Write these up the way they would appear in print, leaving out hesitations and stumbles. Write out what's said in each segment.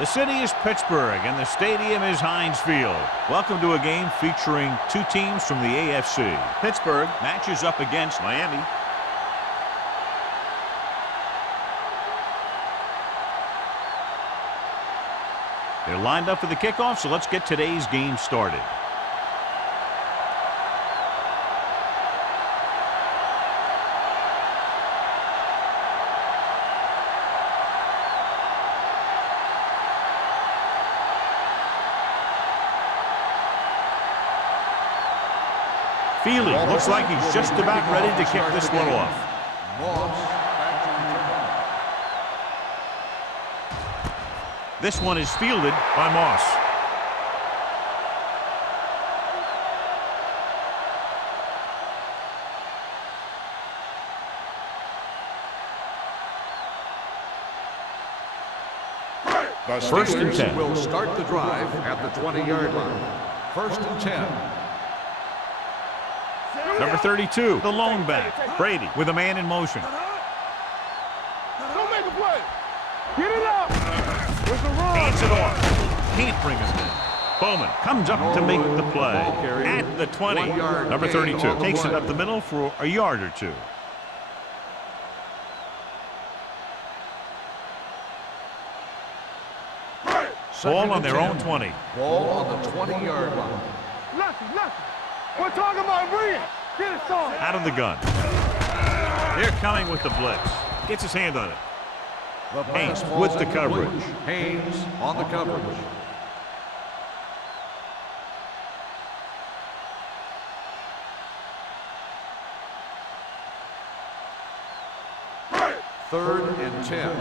The city is Pittsburgh, and the stadium is Heinz Field. Welcome to a game featuring two teams from the AFC. Pittsburgh matches up against Miami. They're lined up for the kickoff, so let's get today's game started. Feely looks like he's just about ready to kick this one off. This one is fielded by Moss. The First and 10. Will start the drive at the 20-yard line. First and 10. Number 32, the lone back, Brady, with a man in motion. Don't make a play. Get it out. There's a run. Hands it off. Can't bring him in. Bowman comes up to make the play at the 20. Number 32 takes it up the middle for a yard or two. Ball on their own 20. Ball on the 20-yard line. Lucky. We're talking about bringing. Get it started. Out of the gun. They're coming with the blitz. Gets his hand on it. Haynes with the coverage. Haynes on the coverage. Third and 10.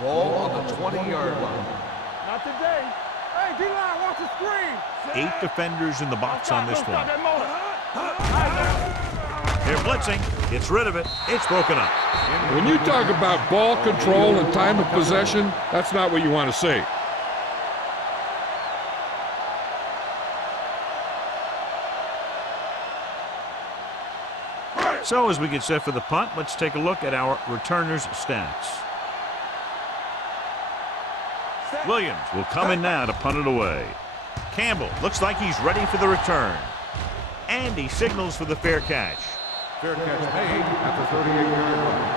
Ball on the 20-yard line. Not today. Hey, D-line, watch the screen. 8 defenders in the box on this one. They're blitzing. Gets rid of it. It's broken up. When you talk about ball control and time of possession, that's not what you want to see. So as we get set for the punt, let's take a look at our returners' stats. Williams will come in now to punt it away. Campbell looks like he's ready for the return. And he signals for the fair catch. Fair catch made at the 38-yard line.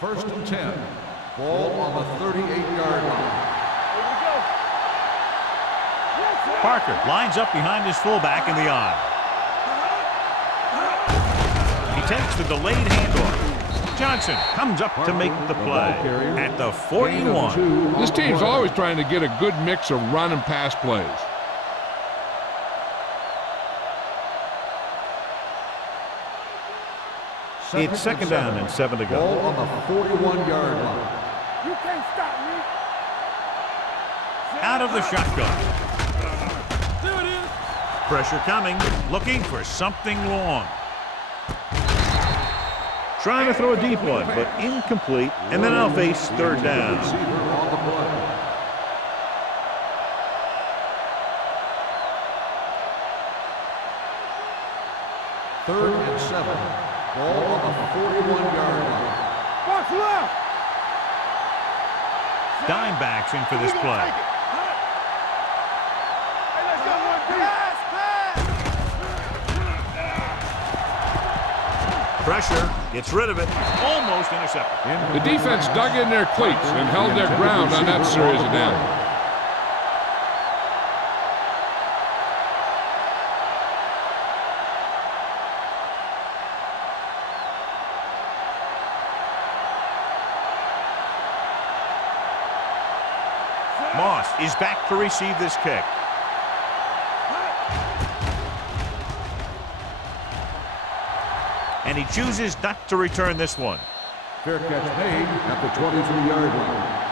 First and 10. Ball on the 38-yard line. Parker lines up behind his fullback in the eye. He takes the delayed handoff. Johnson comes up to make the play at the 41. This team's always trying to get a good mix of run and pass plays. It's second down and 7 to go. Ball on the 41-yard line. You can't stop me. Out of the shotgun. There it is. Pressure coming, looking for something long. Trying to throw a deep one, but incomplete, and then I'll face third down. Receiver on the play. Third and 7. Ball on the 41-yard line. What's left? Dime backs in for this play. Hey, let's go one deep. Pressure, gets rid of it, almost intercepted. The defense dug in their cleats and held their ground on that series of downs. Moss is back to receive this kick. and he chooses not to return this one. Fair catch made at the 23-yard line.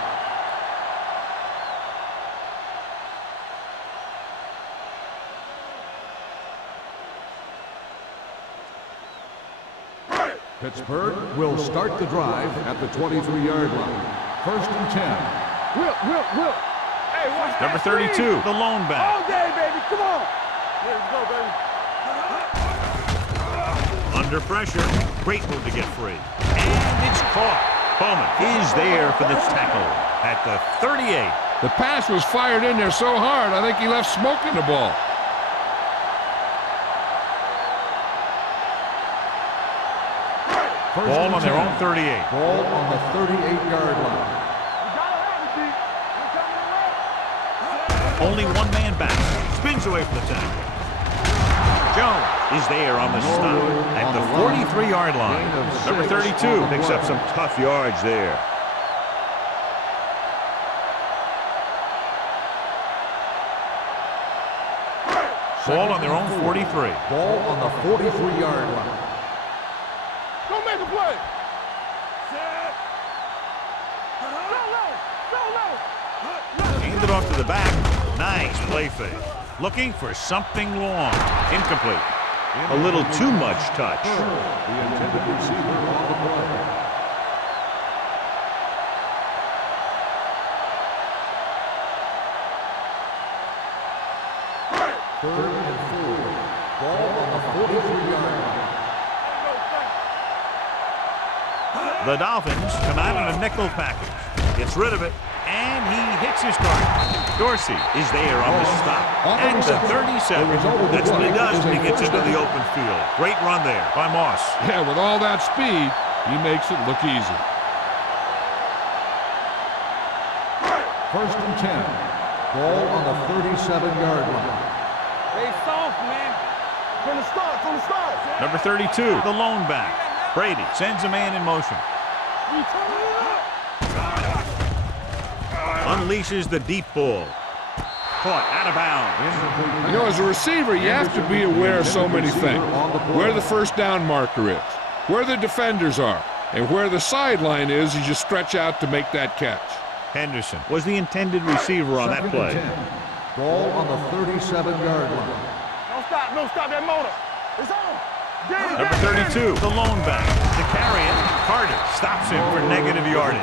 Pittsburgh will start the drive at the 23-yard line. 1st and 10. Will. Hey, watch that. Number 32, the lone back. All day, baby. Come on. Here we go, baby. Under pressure. Great move to get free. And it's caught. Bowman is there for the tackle at the 38. The pass was fired in there so hard, I think he left smoke in the ball. Ball on their own 38. Ball on the 38-yard line. Only one man back. Spins away from the tackle. Jones is there on the stop at the 43-yard line. Number 32 picks up some tough yards there. Ball on their own 43. Ball on the 43-yard line. Go make a play. Hand it off to the back. Nice play fake. Looking for something long. Incomplete. A little too much touch. The intended receiver on the play. Third and 4. Ball on the 43-yard line. The Dolphins come out in a nickel package. Gets rid of it, and he hits his target. Dorsey is there on the stop at the 37. That's what he does when he gets into the open field. Great run there by Moss. Yeah, with all that speed, he makes it look easy. 1st and 10. Ball on the 37-yard line. Stay soft, man. From the start. Number 32, the lone back. Brady sends a man in motion. Unleashes the deep ball. Caught out of bounds. You know, as a receiver, you have to be aware of so many things. Where the first down marker is, where the defenders are, and where the sideline is as you stretch out to make that catch. Henderson was the intended receiver on that play. Ball on the 37-yard line. Don't stop that motor. It's on. Number 32, the lone back. The carry it. Carter stops him for negative yardage.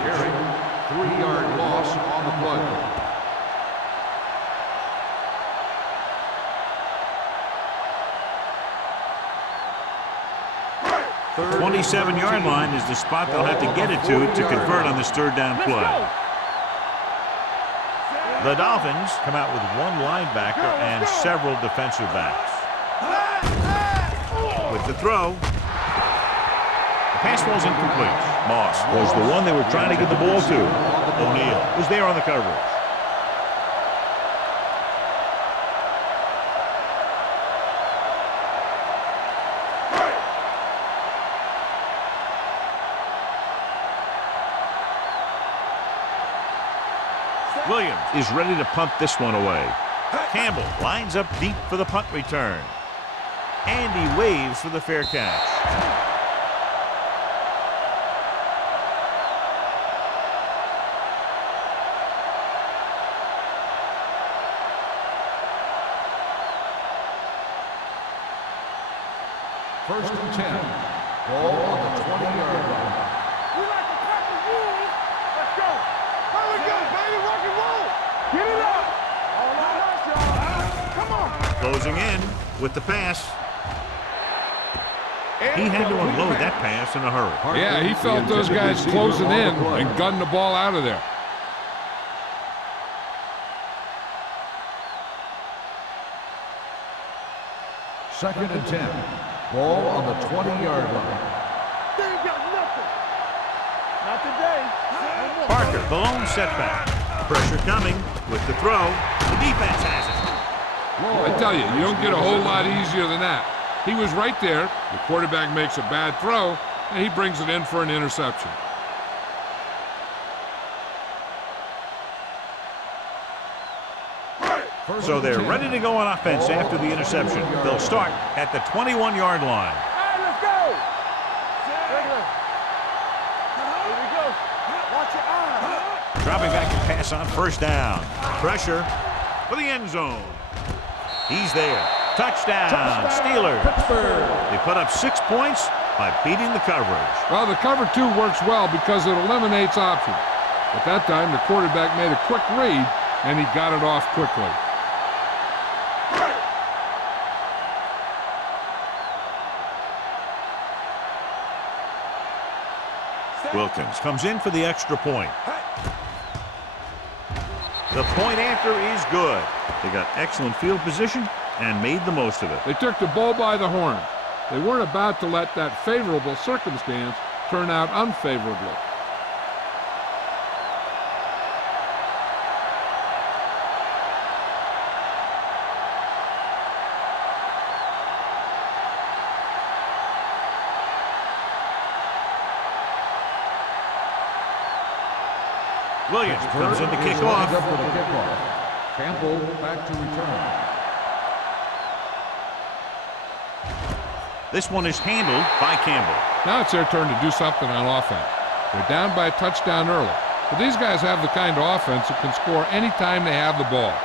3-yard loss on the play. The 27-yard line is the spot they'll have to get it to convert on this third down play. The Dolphins come out with one linebacker and several defensive backs. With the throw, the pass was incomplete. Moss was the one they were trying to get the ball to. O'Neal was there on the coverage. Williams is ready to punt this one away. Campbell lines up deep for the punt return. And he waves for the fair catch. First and 10. Ball on the 20-yard line. We like to cut the rules. Let's go. How we go, baby? Rock and roll. Get it up. All on us, y'all. Come on. Closing in with the pass. He had to unload that pass in a hurry. Yeah, he felt those guys closing in and gunned the ball out of there. Second and 10. Ball on the 20-yard line. They ain't got nothing. Not today. Parker, the lone setback. Pressure coming with the throw. The defense has it. I tell you, you don't get a whole lot easier than that. He was right there. The quarterback makes a bad throw, and he brings it in for an interception. So they're ready to go on offense after the interception. They'll start at the 21-yard line. All right, let's go. Dropping back to pass on first down. Pressure for the end zone. He's there. Touchdown, Steelers. They put up 6 points by beating the coverage. Well, the cover 2 works well because it eliminates options. At that time, the quarterback made a quick read, and he got it off quickly. Wilkins comes in for the extra point. The point after is good. They got excellent field position and made the most of it. They took the bull by the horn. They weren't about to let that favorable circumstance turn out unfavorably. Williams comes in to kick off. Campbell back to return. This one is handled by Campbell. Now it's their turn to do something on offense. They're down by a touchdown early. But these guys have the kind of offense that can score anytime they have the ball.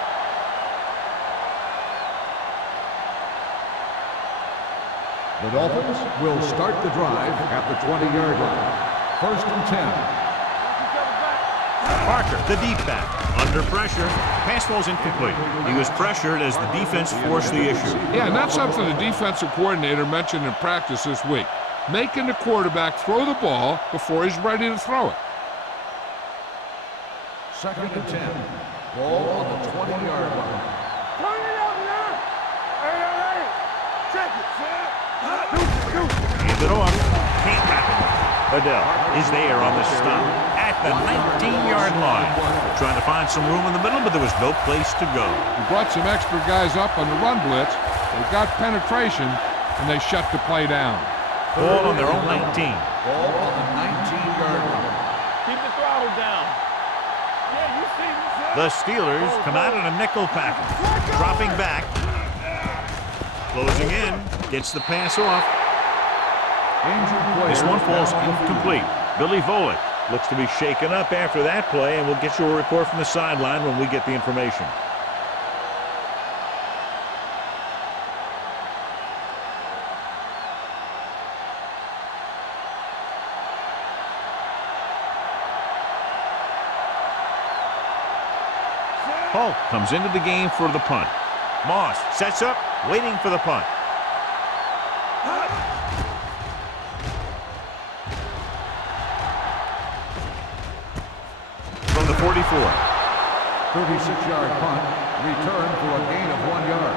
The Dolphins will start the drive at the 20-yard line. 1st and 10. Parker, the deep back, under pressure. Pass ball's incomplete. He was pressured as the defense forced the issue. Yeah, and that's something the defensive coordinator mentioned in practice this week. Making the quarterback throw the ball before he's ready to throw it. 2nd and 10. Ball on the 20-yard line. Turn it up now. Hey. Check it. Hands it off. Can't wrap it. Adele is there on the stop at the 19-yard line. Trying to find some room in the middle, but there was no place to go. He brought some extra guys up on the run blitz. They got penetration, and they shut the play down. Ball on their own 19. Ball on the 19-yard line. Keep the throttle down. Yeah, you see this. The Steelers come out in a nickel package. Dropping back. Closing in. Gets the pass off. This one falls incomplete. Billy Volek looks to be shaken up after that play, and we'll get you a report from the sideline when we get the information. Hulk comes into the game for the punt. Moss sets up, waiting for the punt. From the 44. 36-yard punt, return for a gain of 1 yard.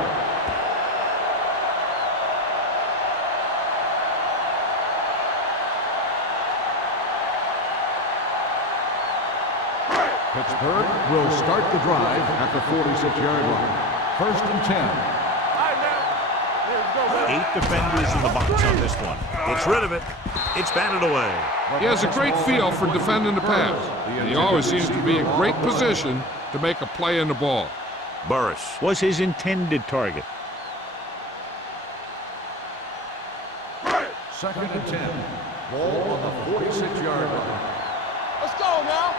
Pittsburgh will start the drive at the 46-yard line. 1st and 10. 8 defenders in the box on this one. Gets rid of it. It's batted away. He has a great feel for defending the pass, and he always seems to be in great position to make a play in the ball. Burris was his intended target. 2nd and 10. Ball on the 46-yard line. Let's go now.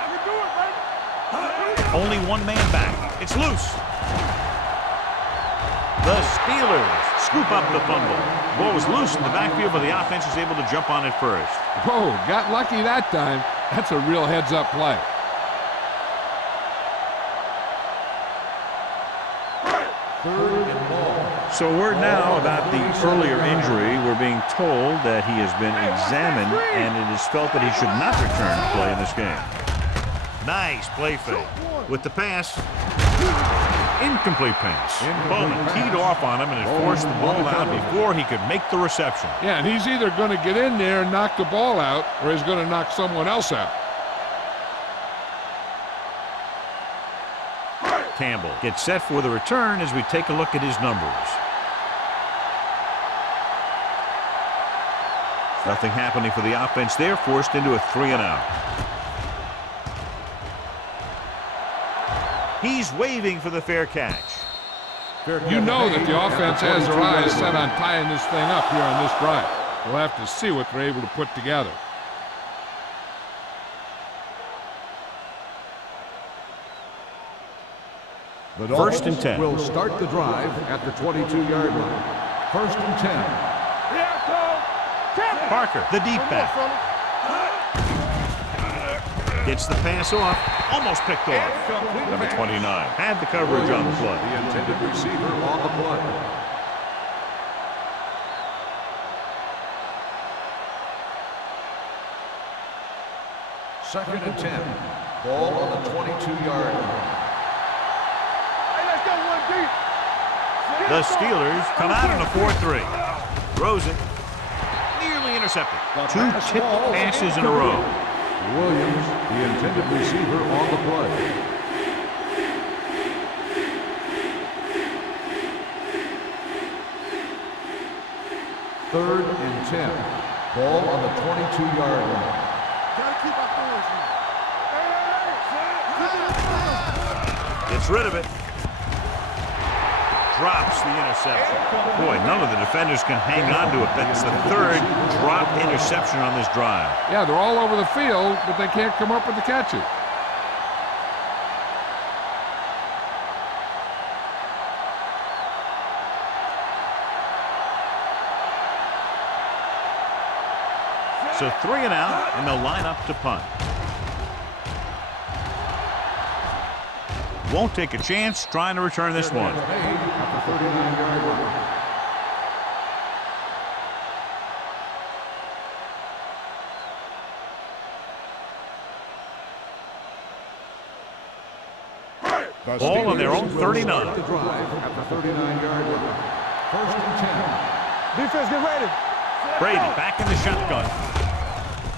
I can do it, baby. Only one man back. It's loose. The Steelers scoop up the fumble. Ball was loose in the backfield, but the offense was able to jump on it first. Whoa, got lucky that time. That's a real heads-up play. Third and ball. So word now about the earlier injury. We're being told that he has been examined, and it is felt that he should not return to play in this game. Nice play fake. With the pass. Incomplete pass. Bowman teed off on him and it forced the ball out before he could make the reception. Yeah, and he's either going to get in there and knock the ball out, or he's going to knock someone else out. Campbell gets set for the return as we take a look at his numbers. Nothing happening for the offense there, forced into a 3-and-out. He's waving for the fair catch. You know that the offense has their eyes set on tying this thing up here on this drive. We'll have to see what they're able to put together. The First and Dolphins 10. will start the drive at the 22-yard line. First and 10. Parker, the deep back. Gets the pass off. Almost picked off. Number 29 had the coverage on the play. The intended receiver on the play. Second and 10. Ball on the 22-yard line. Hey, let's go one deep. The Steelers come out on a 4-3. Throws it. Nearly intercepted. Two tipped passes in a row. Williams, the intended receiver on the play. Third and 10. Ball on the 22-yard line. Gotta keep our boys in. Gets rid of it. Drops the interception. Boy, none of the defenders can hang on to it. That's the third dropped interception on this drive. Yeah, they're all over the field, but they can't come up with the catches. So 3 and out, and they'll line up to punt. Won't take a chance trying to return this one. At the 39-yard line. Ball on their own 39. The drive at the 39-yard line. First and 10. Defense, get ready. Brady back in the shotgun.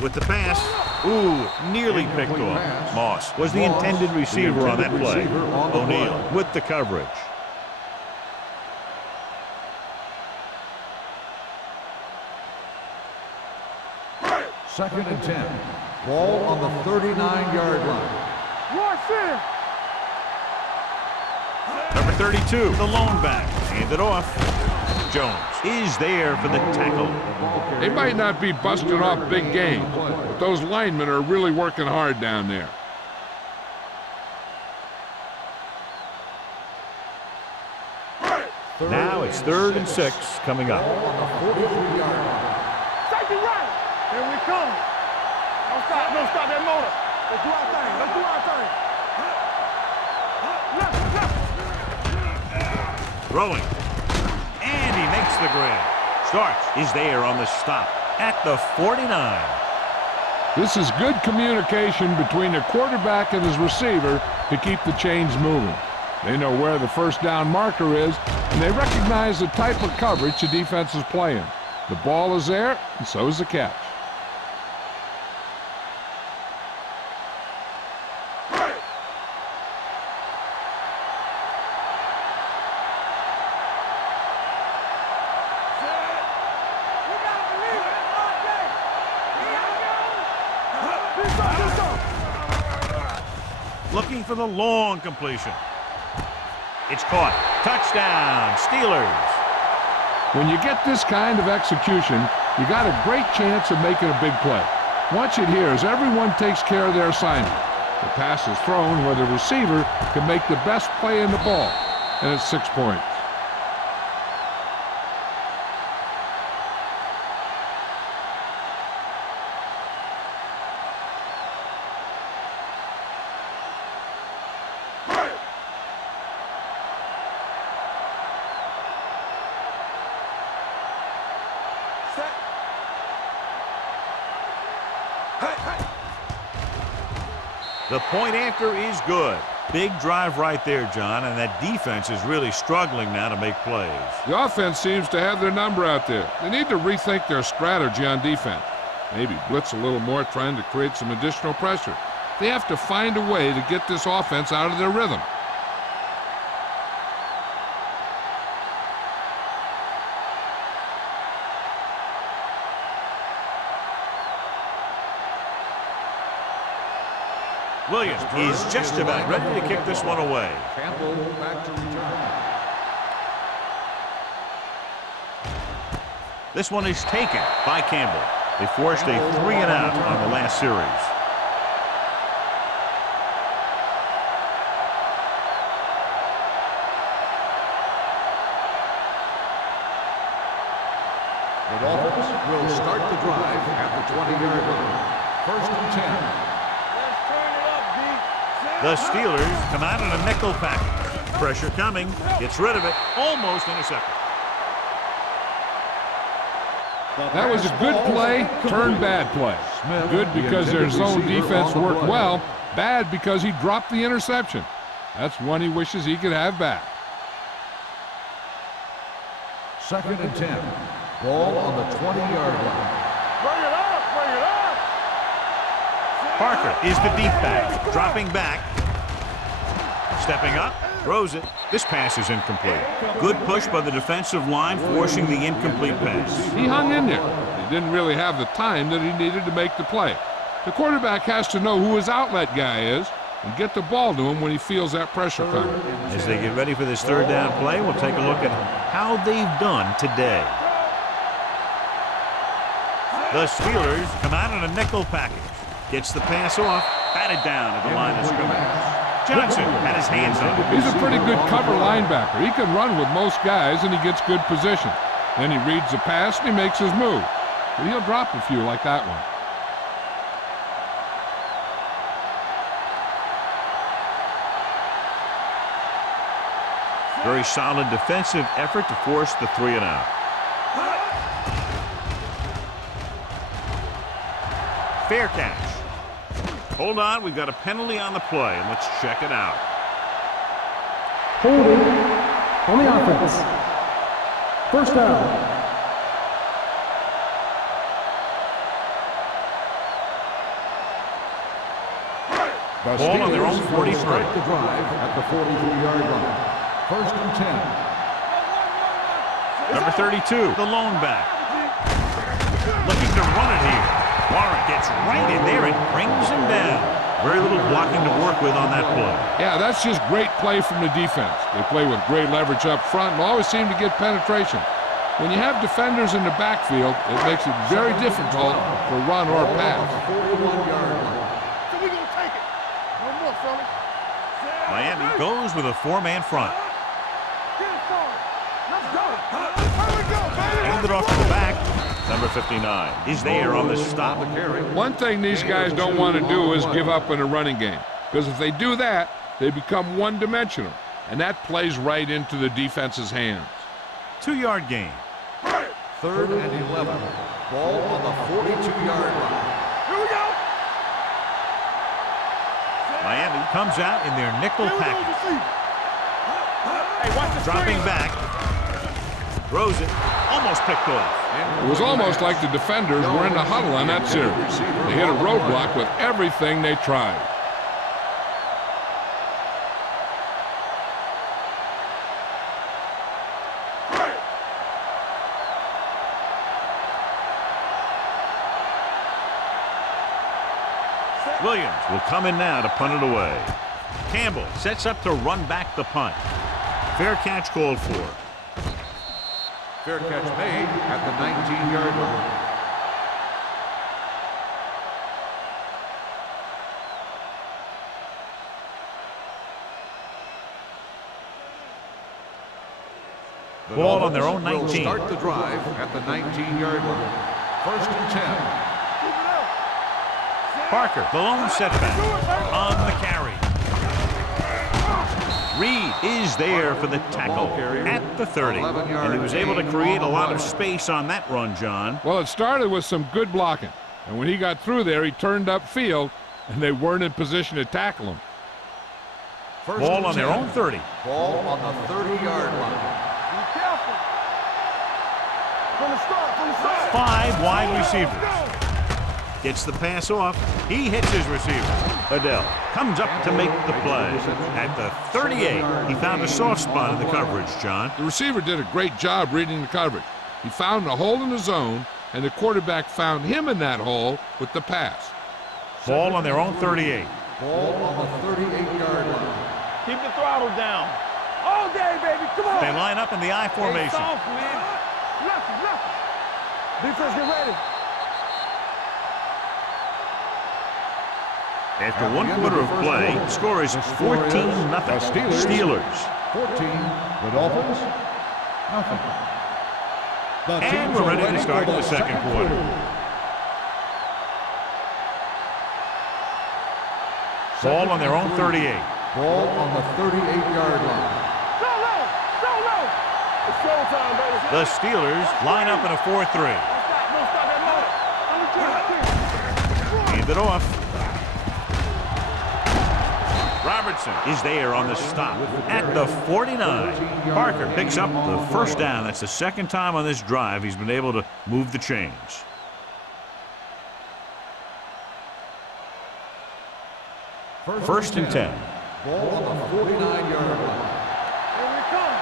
With the pass. Ooh, nearly picked off. Moss was the intended receiver on that play. O'Neal with the coverage. Second and 10. Ball on the 39-yard line. One center. Number 32, the lone back. Handed off. Jones is there for the tackle. They might not be busting off big games, but those linemen are really working hard down there. Now it's 3rd and 6 coming up. On the 43-yard line. Safety right. Here we come. Don't stop that motor. Let's do our thing. Let's do our thing. Throwing. And he makes the grab. Starks is there on the stop at the 49. This is good communication between the quarterback and his receiver to keep the chains moving. They know where the first down marker is, and they recognize the type of coverage the defense is playing. The ball is there, and so is the catch. Looking for the long completion. It's caught. Touchdown, Steelers. When you get this kind of execution, you got a great chance of making a big play. Watch it here as everyone takes care of their assignment. The pass is thrown where the receiver can make the best play in the ball, and it's 6 points. The point after is good. Big drive right there, John, and that defense is really struggling now to make plays. The offense seems to have their number out there. They need to rethink their strategy on defense. Maybe blitz a little more, trying to create some additional pressure. They have to find a way to get this offense out of their rhythm. Williams is just about ready to kick this one away. Campbell back to return. This one is taken by Campbell. They forced a 3 and out on the last series. 20-yard line. First and 10. Let's turn it up, D. The Steelers come out in a nickel package. Pressure coming. Gets rid of it. Almost intercepted. That was a good play, turned bad play. Good because their zone defense worked well. Bad because he dropped the interception. That's one he wishes he could have back. Second and 10. Ball on the 20-yard line. Bring it up, bring it up. Parker is the deep back. Dropping back. Stepping up. Throws it. This pass is incomplete. Good push by the defensive line, forcing the incomplete pass. He hung in there. He didn't really have the time that he needed to make the play. The quarterback has to know who his outlet guy is and get the ball to him when he feels that pressure coming. As they get ready for this third down play, we'll take a look at how they've done today. The Steelers come out in a nickel package. Gets the pass off, batted down at the line of scrimmage. Johnson had his hands on it. He's a pretty good cover linebacker. He can run with most guys, and he gets good position. Then he reads the pass, and he makes his move. But he'll drop a few like that one. Very solid defensive effort to force the 3-and-out. Fair catch. Hold on, we've got a penalty on the play, and let's check it out. Holding on the offense. First down. Ball on their own 43. Start the drive at the 43-yard line. First and 10. Number 32, the lone back. Looking to run it here. Warren gets right in there and brings him down. Very little blocking to work with on that play. Yeah, that's just great play from the defense. They play with great leverage up front and always seem to get penetration. When you have defenders in the backfield, it makes it very difficult to run or pass. 41-yard line. So we gonna take it. One more, fellas. Miami goes with a 4-man front. Get it forward. Let's go. Here we go, baby. Handed off to the back. Number 59 is there on the stop. One thing these guys don't want to do is give up in a running game. Because if they do that, they become one-dimensional. And that plays right into the defense's hands. 2-yard gain. Third and 11. Ball on the 42-yard line. Here we go. Miami comes out in their nickel Here we go, package. receiver. Hey, watch the Dropping screen. back. Throws it. Almost picked off. It was almost like the defenders were in the huddle on that series. They hit a roadblock with everything they tried. Williams will come in now to punt it away. Campbell sets up to run back the punt. Fair catch called for. Fair catch made at the 19-yard line. The Ball on their own Dolphins will 19. Start the drive at the 19-yard line. First and 10. Parker, the lone setback on the carry. Reed is there for the tackle at the 30. And he was able to create a lot of space on that run, John. Well, it started with some good blocking. And when he got through there, he turned upfield, and they weren't in position to tackle him. First Ball and on their 10. own 30. Ball on the 30-yard line. Be careful. From the start. 5 wide receivers. Gets the pass off. He hits his receiver. Adele comes up to make the play. At the 38, he found a soft spot in the coverage, John. The receiver did a great job reading the coverage. He found a hole in the zone, and the quarterback found him in that hole with the pass. Ball on their own 38. Ball on the 38-yard line. Keep the throttle down. All day, baby. Come on. They line up in the I formation. Soft, man. Left. Defense, get ready. After 1 quarter of play, the score is 14-0. Steelers. 14. The Dolphins. Nothing. And we're ready to start the second quarter. Ball on their own 38. Ball on the 38-yard line. Solo! Solo! It's showtime, baby. The Steelers line up in a 4-3. Don't stop that motor. Hand it off. Robertson is there on the stop at the 49. Parker picks up the first down. That's the second time on this drive he's been able to move the chains. First and 10. Ball on the 49-yard line. Here we come.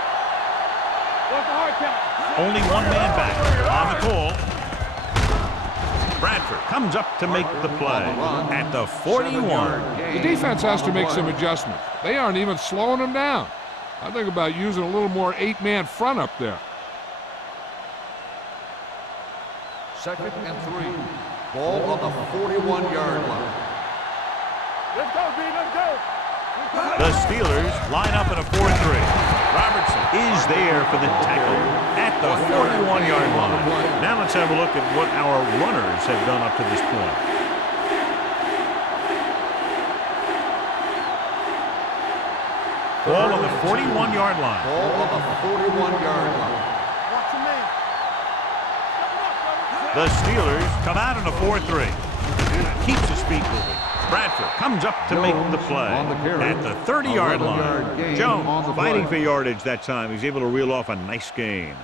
What's the hard count? Only one man back on the call. Bradford comes up to make the play at the 41. The defense has to make some adjustments. They aren't even slowing them down. I think about using a little more 8-man front up there. Second and 3. Ball on the 41-yard line. Let's go, B. Let's go. The Steelers line up in a 4-3. Robertson is there for the tackle at the 41-yard line. Now let's have a look at what our runners have done up to this point. Ball on the 41-yard line. Ball on the 41-yard line. Watch your man. The Steelers come out in a 4-3. Keeps his feet moving. Bradford comes up to make the play at the 30-yard line. Jones fighting for yardage that time. He's able to reel off a nice gain.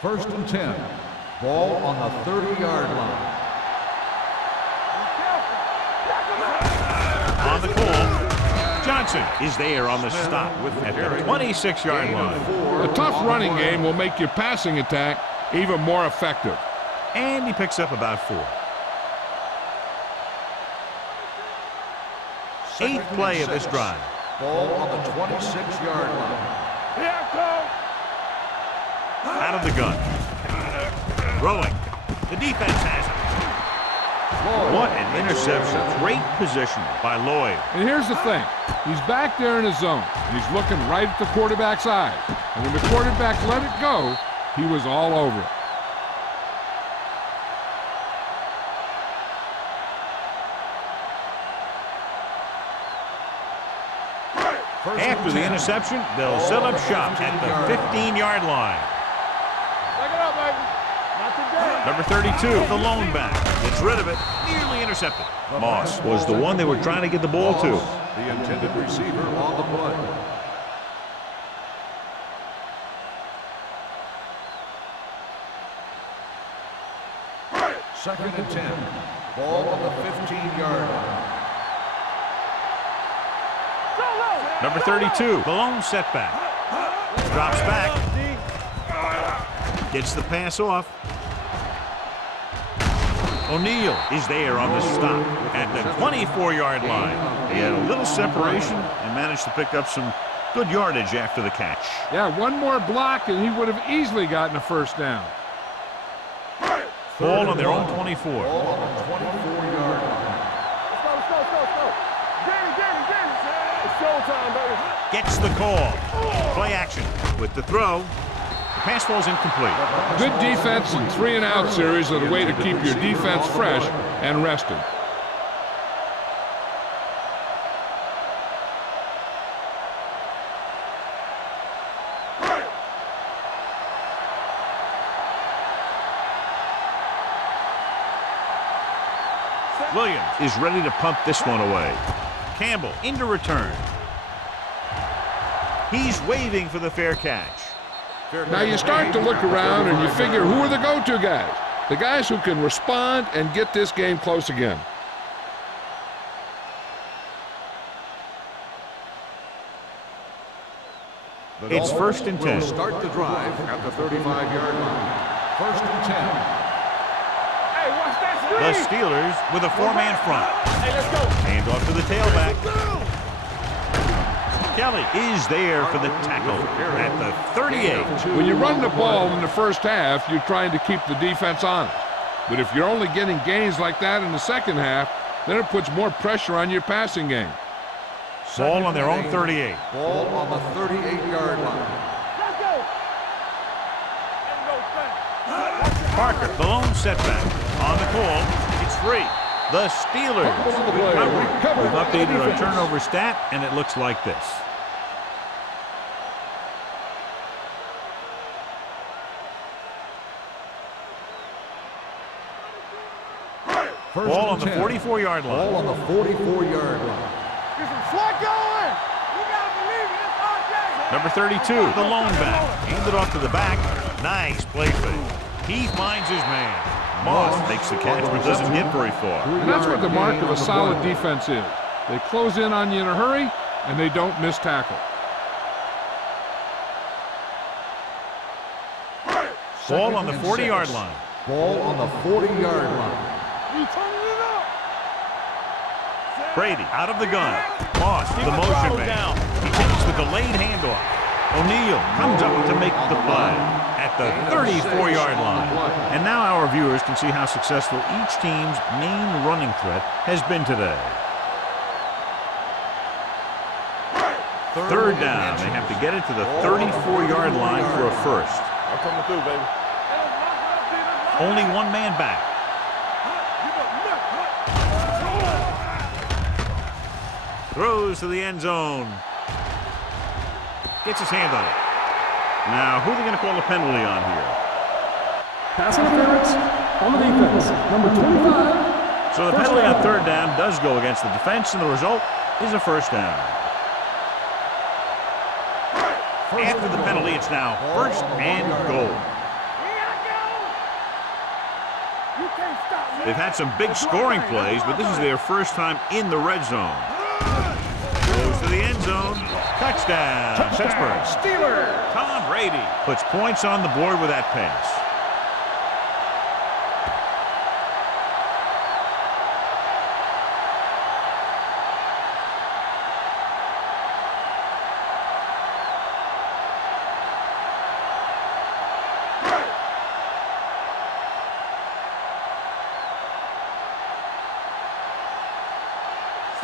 First and 10. Ball on the 30-yard line. On the call, Johnson is there on the stop at the 26-yard line. A tough running game will make your passing attack even more effective. And he picks up about 4. Eighth play of this drive. Ball on the 26-yard line. Here I come. Out of the gun. Throwing. The defense has it. What an interception. Great position by Lloyd. And here's the thing. He's back there in his zone, and he's looking right at the quarterback's eyes. And when the quarterback let it go, he was all over it. After the interception, they'll set up shop at the 15-yard line. Take it up, baby. Not today. Number 32, the lone back. Gets rid of it. Nearly intercepted. Moss was the one they were trying to get the ball to. The intended receiver on the play. Second and 10. Ball on the 15-yard line. Number 32, the lone setback. Drops back. Gets the pass off. O'Neal is there on the stop at the 24-yard line. He had a little separation and managed to pick up some good yardage after the catch. Yeah, one more block, and he would have easily gotten a first down. Ball on their own 24. Ball on the 24-yard line. Let's go. Danny. It's showtime, baby. Gets the call. Play action with the throw. The pass falls incomplete. Good defense and 3-and-out series are the way to keep your defense fresh and rested. Williams is ready to pump this one away. Campbell into return. He's waving for the fair catch. Now you start to look around and you figure, who are the go-to guys? The guys who can respond and get this game close again. It's first and 10. Will start the drive at the 35-yard line. First and 10. Hey, watch that The screen. Steelers with a 4-man front. Hey, let's go. Hand off to the tailback. Kelly is there for the tackle at the 38. When you run the ball in the first half, you're trying to keep the defense honest. But if you're only getting gains like that in the second half, then it puts more pressure on your passing game. Ball on their own 38. Ball on the 38-yard line. Let's go. Parker, the lone setback On the call, it's free. The Steelers. We've updated our turnover stat, and it looks like this. Ball on the 44-yard line. Ball on the 44-yard line. Get some swat going. You gotta believe it. It's all Jackson. Number 32, the lone back. Handed off to the back. Nice play fake. He finds his man. Moss makes the catch but doesn't get very far. And that's what the mark of a solid defense is. They close in on you in a hurry, and they don't miss tackle. Ball on the 40-yard line. Ball on the 40-yard line. You turning it up. Brady out of the gun. Moss, the motion man. He takes the delayed handoff. O'Neal comes up to make the play at the 34-yard line. And now our viewers can see how successful each team's main running threat has been today. Third down. They have to get it to the 34-yard line for a first. I'm coming through, baby. Only one man back. Throws to the end zone. Gets his hand on it. Now, who are they going to call a penalty on here? Pass interference on the defense. Number 25. So the penalty on third down does go against the defense, and the result is a first down. After the penalty, it's now first and goal. They've had some big scoring plays, but this is their first time in the red zone. Goes to the end zone. Touchdown. Pittsburgh. Steelers. Tom Brady puts points on the board with that pass.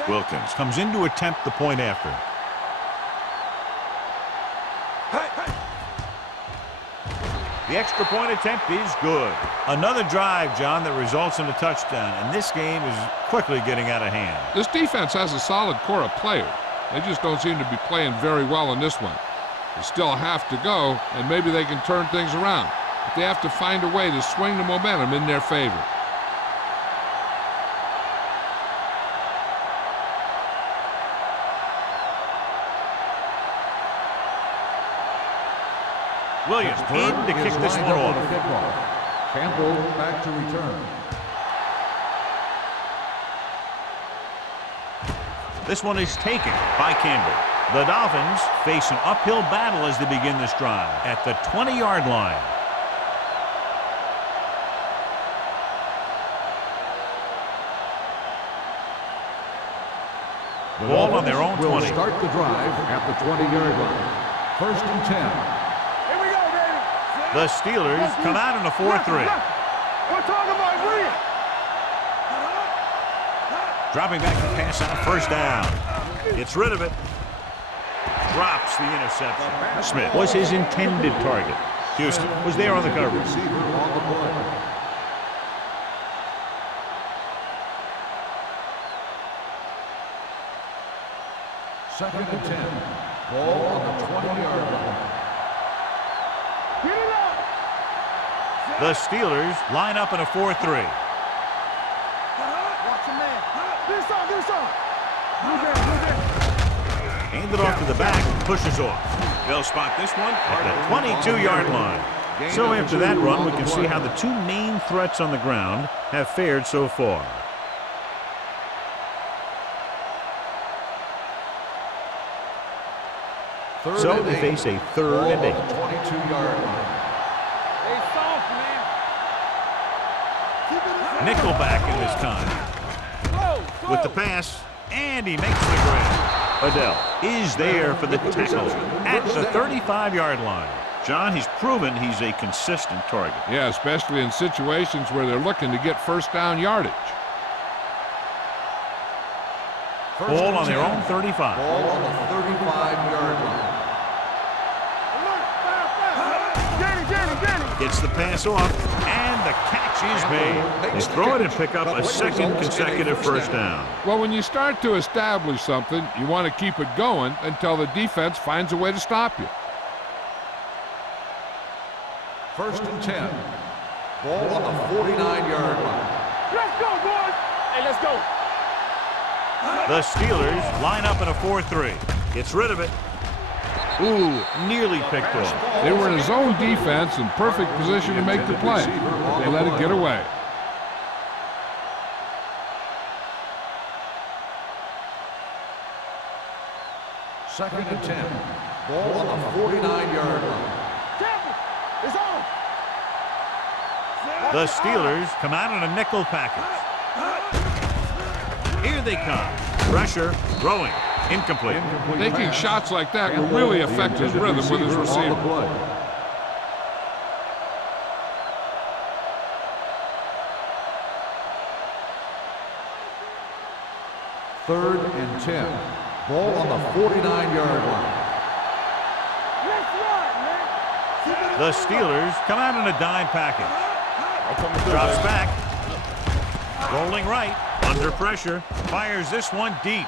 Wilkins comes in to attempt the point after. The extra point attempt is good. Another drive, John, that results in a touchdown, and this game is quickly getting out of hand. This defense has a solid core of players. They just don't seem to be playing very well in this one. They still have to go, and maybe they can turn things around. But they have to find a way to swing the momentum in their favor. Williams in to kick this one off. Campbell back to return. This one is taken by Campbell. The Dolphins face an uphill battle as they begin this drive at the 20-yard line. The Ball on their own 20. Will start the drive at the 20-yard line. First and 10. The Steelers come out in a 4-3. We're talking about Williams. Dropping back to pass on first down. Gets rid of it. Drops the interception. Smith was his intended target. Houston was there on the coverage. Receiver on the play. Second and 10. Ball on the 20-yard line. Get it up. The Steelers line up in a 4-3. Watch your man. This on. Who's there? Handed off to the back, pushes off. They'll spot this one at the 22-yard line. So after that run, we can see how the two main threats on the ground have fared so far. So they face a 3rd and 8. 22-yard line. Hey, soft, man. Nickelback in this time. With the pass, and he makes the grab. Adele is there for the tackle at the 35-yard line. John, he's proven he's a consistent target. Yeah, especially in situations where they're looking to get first down yardage. Ball on their own 35. Ball on the 35-yard line. Danny. Gets the pass off, and the catch is made. They throw it and pick up a second consecutive first down. Well, when you start to establish something, you want to keep it going until the defense finds a way to stop you. First and 10. Ball on the 49-yard line. Let's go, boys. Hey, let's go. The Steelers line up in a 4-3. Gets rid of it. Ooh, nearly picked off. They were in a zone defense in perfect position to make the play. They let it get away. Second and 10. Ball on the 49-yard line. Careful. It's on. The Steelers come out in a nickel package. Here they come. Pressure, throwing, incomplete. Taking shots like that will really affect his rhythm with his receiver. Third and 10. Ball on the 49-yard line. Let's run, man. The Steelers come out in a dime package. Drops back. Rolling right. Under pressure. Fires this one deep.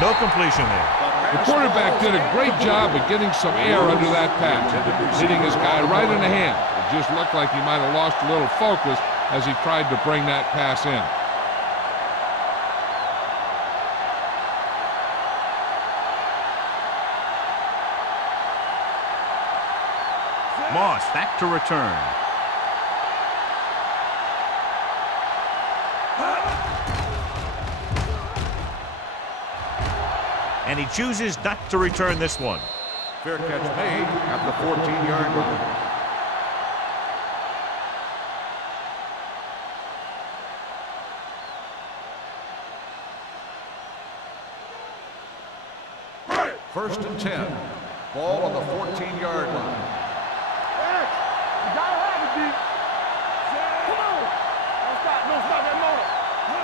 No completion there. The quarterback did a great job of getting some air under that pass, hitting his guy right in the hand. It just looked like he might have lost a little focus as he tried to bring that pass in. Moss back to return. And he chooses not to return this one. Fair catch made at the 14-yard line. First and 10. Ball on the 14-yard line. Hey, you gotta have it, D. Come on. Don't stop that motor.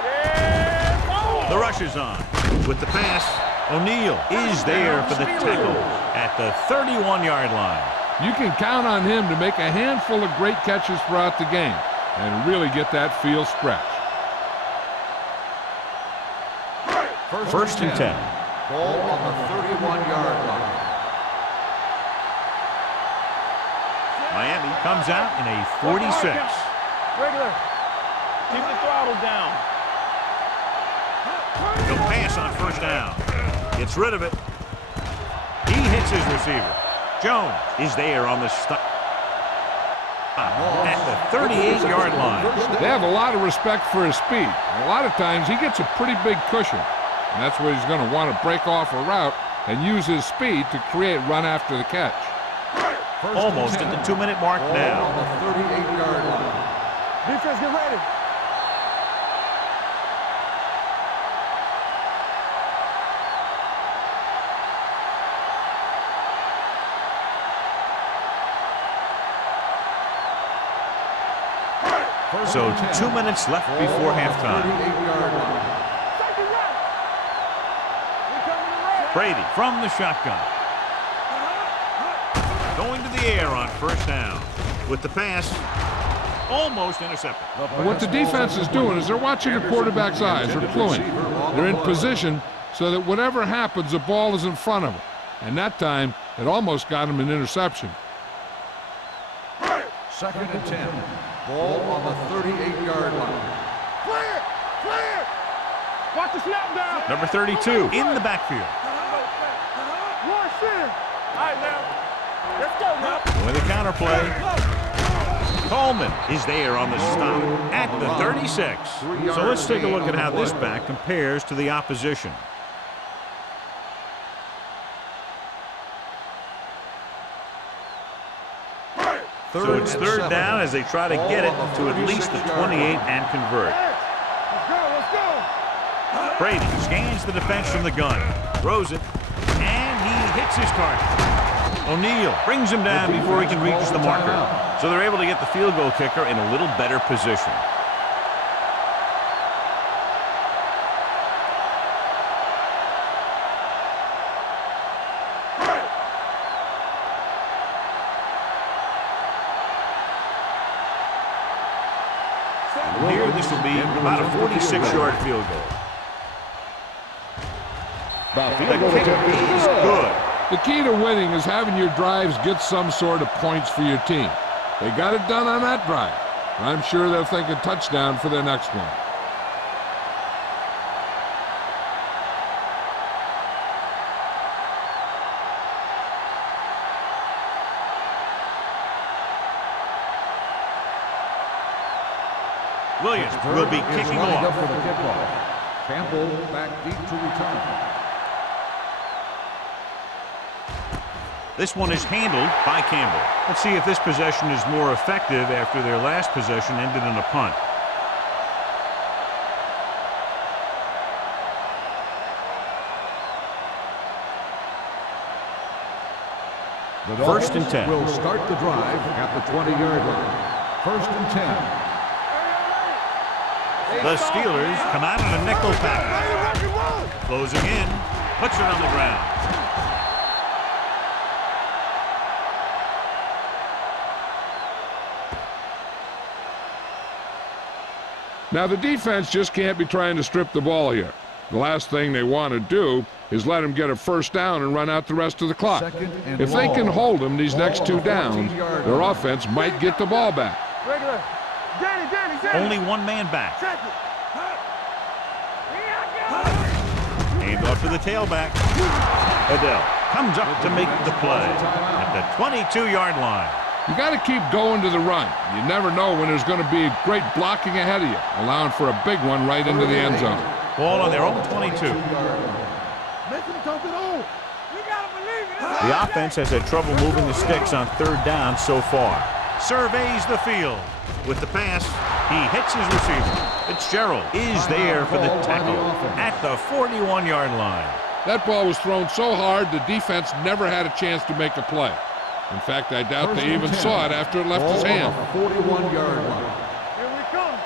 Yeah, go. The rush is on. With the pass, O'Neal is there for the tackle at the 31-yard line. You can count on him to make a handful of great catches throughout the game and really get that field stretched. First and 10. Ball on the 31-yard line. Miami comes out in a 46. Regular. Keep the throttle down. No pass on first down. Gets rid of it. He hits his receiver. Jones is there on the stop at the 38-yard line. They have a lot of respect for his speed. A lot of times he gets a pretty big cushion, and that's where he's going to want to break off a route and use his speed to create run after the catch. Almost at the 2-minute mark now. On the 38-yard line. Defense, get ready. So 2 minutes left before halftime. Brady from the shotgun. Going to the air on first down. With the pass, almost intercepted. What the defense is doing is they're watching the quarterback's eyes, they're cluing. They're in position so that whatever happens, the ball is in front of them. And that time, it almost got him an interception. Second and 10. Ball on the 38-yard line. Clear! Clear! Watch the snap down. Number 32 in the backfield. One sin. All right, now. Let's go, now. With a counterplay. Coleman is there on the stop at the 36. So let's take a look at how this back compares to the opposition. So it's third down as they try to get it to at least the 28 and convert. Let's go, let's go. Brady scans the defense from the gun, throws it, and he hits his target. O'Neal brings him down before he can reach the marker. So they're able to get the field goal kicker in a little better position. Here, this will be about a 46-yard field goal. The kick is good. The key to winning is having your drives get some sort of points for your team. They got it done on that drive. I'm sure they'll think a touchdown for their next one. Williams will be kicking off. For the kickoff. Campbell back deep to return. This one is handled by Campbell. Let's see if this possession is more effective after their last possession ended in a punt. The First and 10. Will start the drive at the 20-yard line. First and 10. The Steelers come out in a nickel package. Closing in, puts it on the ground. Now, the defense just can't be trying to strip the ball here. The last thing they want to do is let them get a first down and run out the rest of the clock. If they can hold them these next two downs, their offense might get the ball back. Regular. Danny. Only one man back. Hand off to the tailback. Odell comes up to make the play at the 22-yard line. You got to keep going to the run. You never know when there's going to be great blocking ahead of you, allowing for a big one right into the end zone. Ball on their own 22. The offense has had trouble moving the sticks on third down so far. Surveys the field. With the pass, he hits his receiver. Fitzgerald is there for the tackle at the 41-yard line. That ball was thrown so hard the defense never had a chance to make a play. In fact, I doubt they even saw it after it left his hand. 41-yard line. Here we come.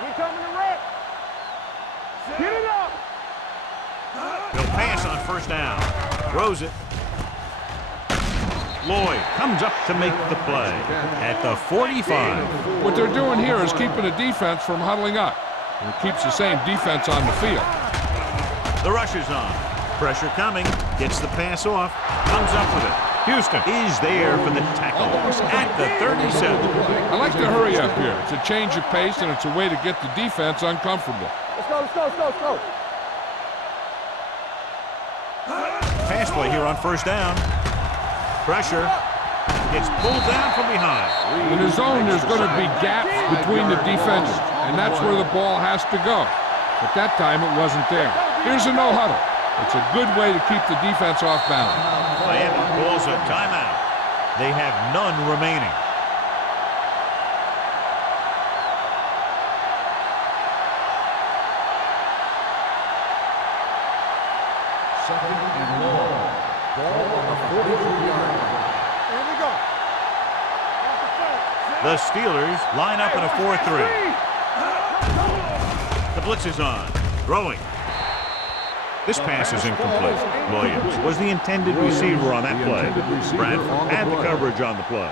We coming to wreck. Get it up. He'll pass on first down. Throws it. Lloyd comes up to make the play at the 45. What they're doing here is keeping the defense from huddling up. And it keeps the same defense on the field. The rush is on. Pressure coming. Gets the pass off. Comes up with it. Houston is there for the tackle at the 37. I like to hurry up here. It's a change of pace, and it's a way to get the defense uncomfortable. Let's go. Pass play here on first down. Pressure. Gets pulled down from behind. In the zone, there's going to be gaps between the defenses, and that's where the ball has to go. But that time, it wasn't there. Here's a no-huddle. It's a good way to keep the defense off balance. Miami calls a timeout. They have none remaining. Second and long. Ball on the 43-yard line. Here we go. The Steelers line up in a 4-3. The blitz is on. Throwing. This pass is incomplete. Williams was the intended receiver on that play. Bradford had the coverage on the play.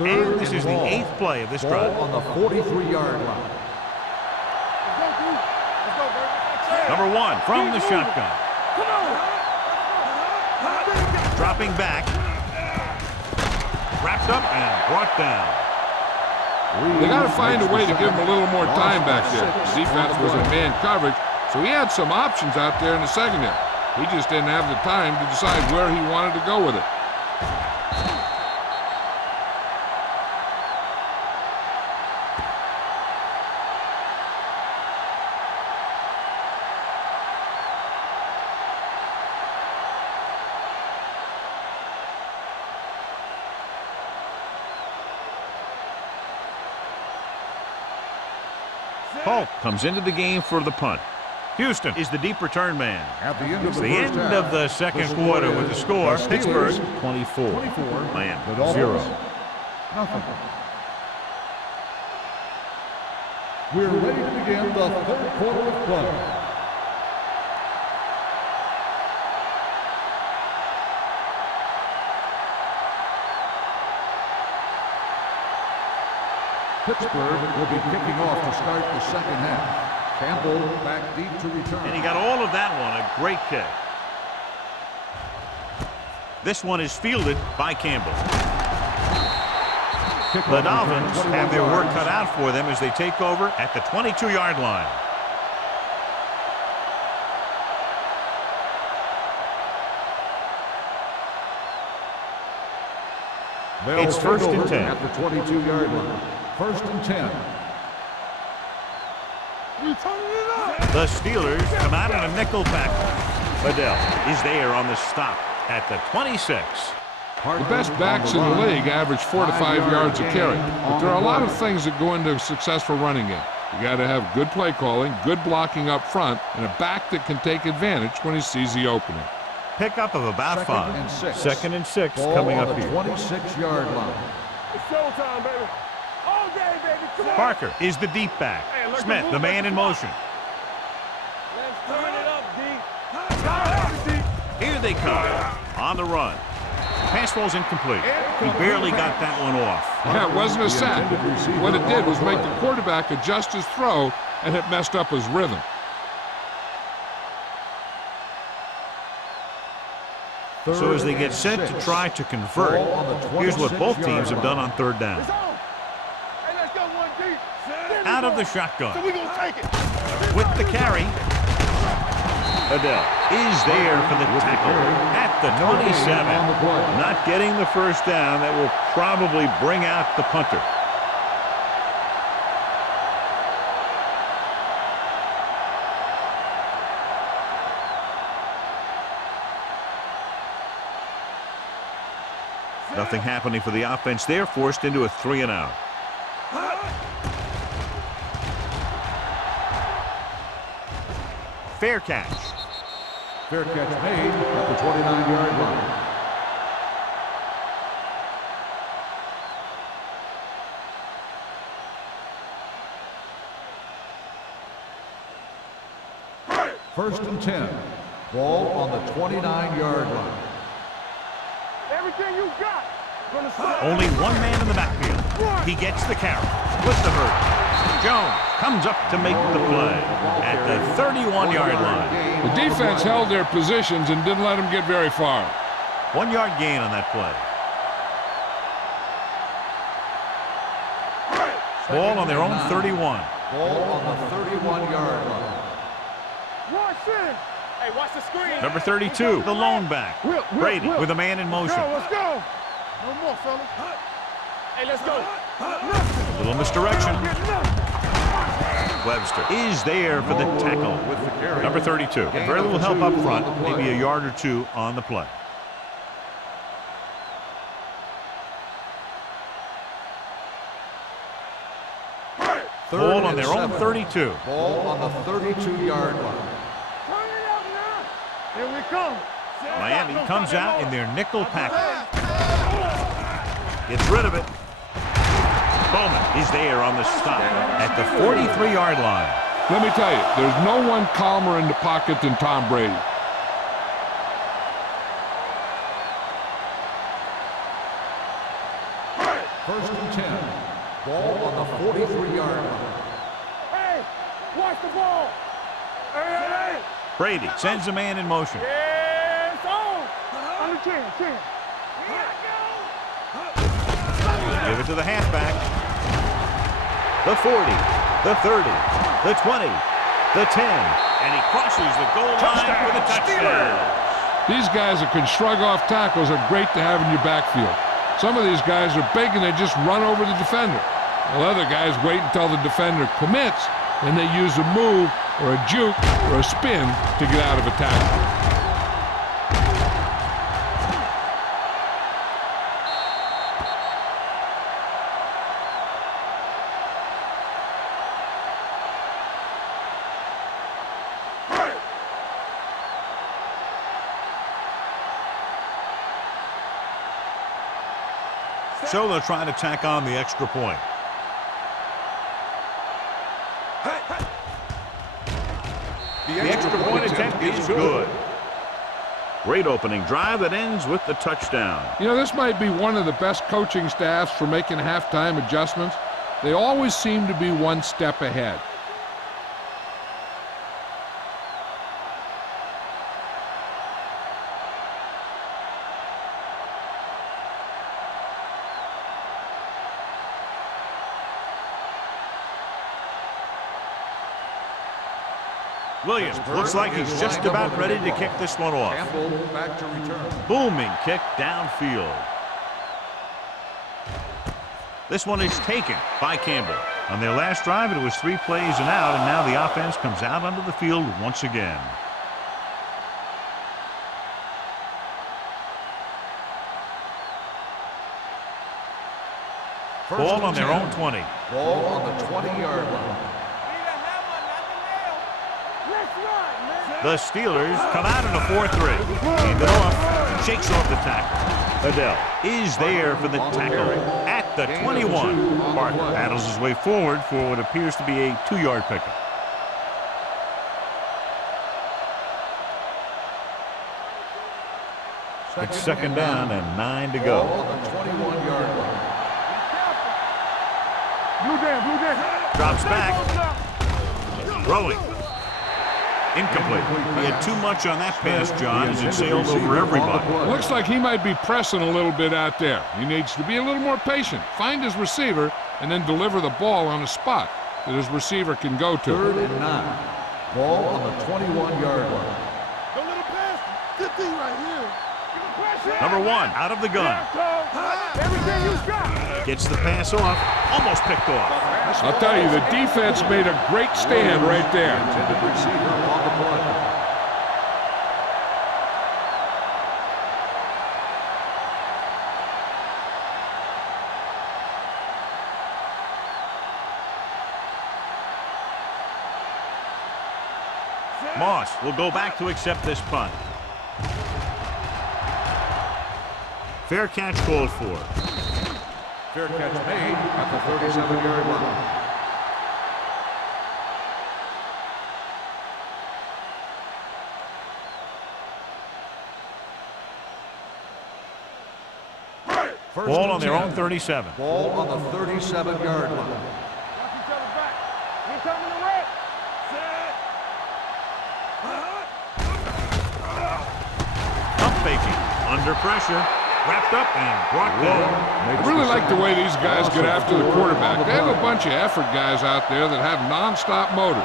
And this is the 8th play of this drive. On the 43-yard line. Number 1 from the shotgun. Dropping back. Wrapped up and brought down. They got to find a way to give him a little more time back there. The defense was in man coverage, so he had some options out there in the secondary. He just didn't have the time to decide where he wanted to go with it. Polk comes into the game for the punt. Houston is the deep return man. At the end of It's the the first end half, of the second quarter with the score. the Pittsburgh Steelers, 24. 24. Miami The Dolphins, 0. nothing. We're ready to begin the third quarter of play. Pittsburgh will be kicking off to start the second half. Campbell back deep to return. And he got all of that one. A great kick. This one is fielded by Campbell. The Dolphins have their work cut out for them as they take over at the 22-yard line. It's first and 10. At the 22-yard line. First and 10. The Steelers come out in a nickel package. Adele is there on the stop at the 26. The best backs in the league average 4 to 5 yards a carry. But there are a lot of things that go into a successful running game. You got to have good play calling, good blocking up front, and a back that can take advantage when he sees the opening. Pickup of about 5. Second and 6 Ball coming on up the here. 26-yard line. It's showtime, baby. All day, baby. Come on. Parker is the deep back. Smith, the man in motion. Let's turn it up, D. Here they come on the run. Pass falls incomplete. He barely got that one off. Yeah, it wasn't a sack. What it did was make the quarterback adjust his throw, and it messed up his rhythm. So as they get set to try to convert, here's what both teams have done on third down. Hey, let's go one deep. Out of the shotgun. So we gonna take it. With the carry, Adele is there for the tackle at the 27. Not getting the first down. That will probably bring out the punter. Nothing happening for the offense there, forced into a 3-and-out. Fair catch. Fair catch made at the 29-yard line. First and 10. Ball on the 29-yard line. Everything you got. Gonna stop. Only one man in the backfield. He gets the carry with the hurdle. Jones comes up to make the play at the 31-yard line. The defense held their positions and didn't let them get very far. 1-yard gain on that play. Ball on their own 31. Ball on the 31-yard line. Watch it. Hey, watch the screen. Number 32, the lone back. Brady with a man in motion. Let's go. No more, fellas. Hey, let's go. A little misdirection. Webster is there for the tackle with the carry. Number 32. Very little help up front, maybe a yard or two on the play. Ball on their own 32. Ball on the 32-yard line. Turn it up now. Here we come. Miami comes out in their nickel package. Gets rid of it. Bowman is there on the stop at the 43-yard line. Let me tell you, there's no one calmer in the pocket than Tom Brady. First and 10. Ball on the 43-yard line. Hey, watch the ball. Hey. Brady sends a man in motion. Yeah, it's on. Under 10. Give it to the halfback. The 40, the 30, the 20, the 10, and he crosses the goal line for the touchdown. These guys that can shrug off tackles are great to have in your backfield. Some of these guys are big and they just run over the defender. While other guys wait until the defender commits, and they use a move or a juke or a spin to get out of a tackle. So they'll try to tack on the extra point. The extra point attempt is good. Great opening drive that ends with the touchdown. You know, this might be one of the best coaching staffs for making halftime adjustments. They always seem to be one step ahead. Williams looks like he's just about ready to kick this one off. Campbell back to return. Booming kick downfield. This one is taken by Campbell. On their last drive, it was 3 plays and out, and now the offense comes out onto the field once again. Ball on their own 20. Ball on the 20-yard line. The Steelers come out in a 4-3. Hand it off. Shakes off the tackle. Adele is there for the tackle at the 21. Barker battles his way forward for what appears to be a 2-yard pickup. It's second down and 9 to go. Ball on the 21-yard line. Drops back. Throwing. Incomplete. He had too much on that pass, John, as it sailed over everybody. Looks like he might be pressing a little bit out there. He needs to be a little more patient, find his receiver, and then deliver the ball on a spot that his receiver can go to. 3rd and 9. Ball on the 21-yard line. Don't let him pass. Good thing right here. Number 1 out of the gun. Everything you got. Gets the pass off. Almost picked off. I'll tell you, the defense made a great stand right there. Intended receiver on the play. Moss will go back to accept this punt. Fair catch called for. Fair catch made at the 37-yard line. Ball on their own 37. Ball on the 37-yard line. Watch each other back. Incoming the red. Pump faking. Under pressure. Wrapped up and brought down. I really like the way these guys get after the quarterback. They have a bunch of effort guys out there that have non-stop motors.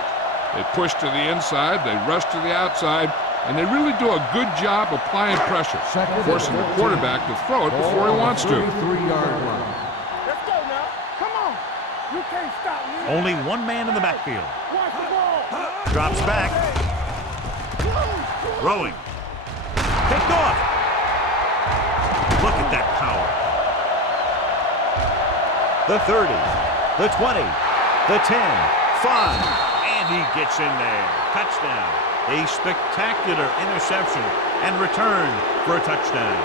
They push to the inside, they rush to the outside, and they really do a good job applying pressure, forcing the quarterback to throw it before he wants to. 33-yard line. Let's go now. Come on. You can't stop me. Only one man in the backfield. Watch the ball. Drops back. Throwing. Picked off. Look at that power. The 30, the 20, the 10, 5, and he gets in there. Touchdown. A spectacular interception and return for a touchdown.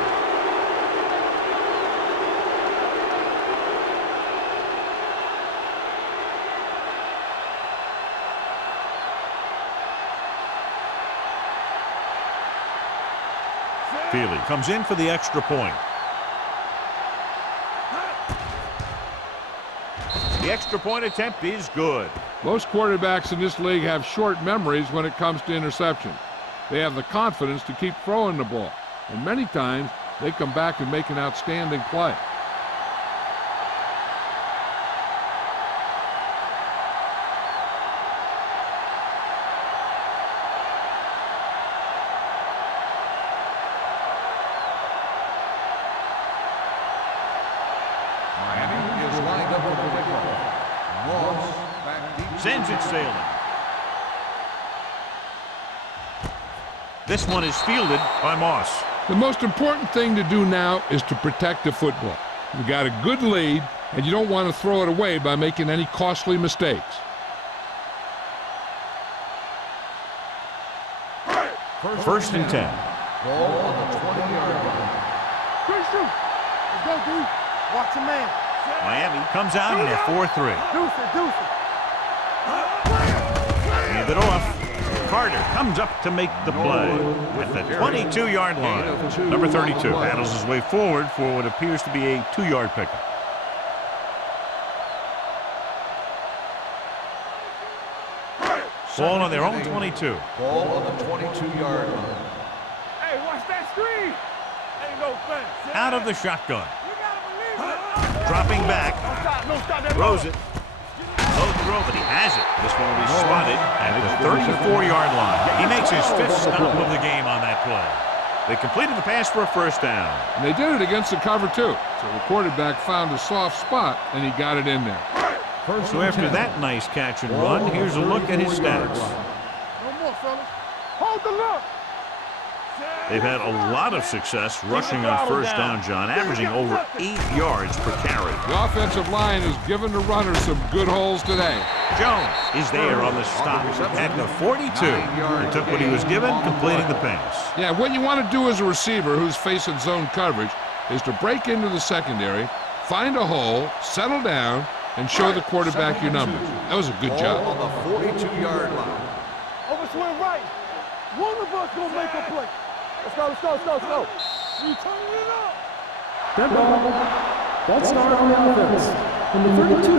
Feely comes in for the extra point. The extra point attempt is good. Most quarterbacks in this league have short memories when it comes to interceptions. They have the confidence to keep throwing the ball, and many times they come back and make an outstanding play. Miami is lined up for the kickoff. Moss back deep. Sends it sailing. This one is fielded by Moss. The most important thing to do now is to protect the football. You got a good lead, and you don't want to throw it away by making any costly mistakes. First and 10. Ball on the 20-yard line. Good shoot. Let's go, D. Watch your man. Miami comes out in a 4-3. Deuce it. Hand it off. Carter comes up to make the play at the 22-yard line. Number 32 battles his way forward for what appears to be a 2-yard pickup. Ball on their own 22. Ball on the 22-yard line. Hey, watch that screen. Ain't no fence. Out of the shotgun. You gotta believe it. Dropping back. No stop that Throws ball. it. Low throw, but he has it. This one will be spotted at the 34-yard line. He makes his 5th stop of the game on that play. They completed the pass for a first down. And they did it against the cover, too. So the quarterback found a soft spot, and he got it in there. So after that nice catch and run, here's a look at his stats. No more, fellas. Hold the look. They've had a lot of success rushing on first down, John, averaging over 8 yards per carry. The offensive line has given the runners some good holes today. Jones is there on the stop at the 42. He took what he was given, completing the pass. Yeah, what you want to do as a receiver who's facing zone coverage is to break into the secondary, find a hole, settle down, and show the quarterback your numbers. That was a good job. Ball on the 42-yard line. Overswing right. One of us gonna make a play. Let's go, let's go, let's go, let's go. You turning it up. Dead ball. False start on the offense. Number 32.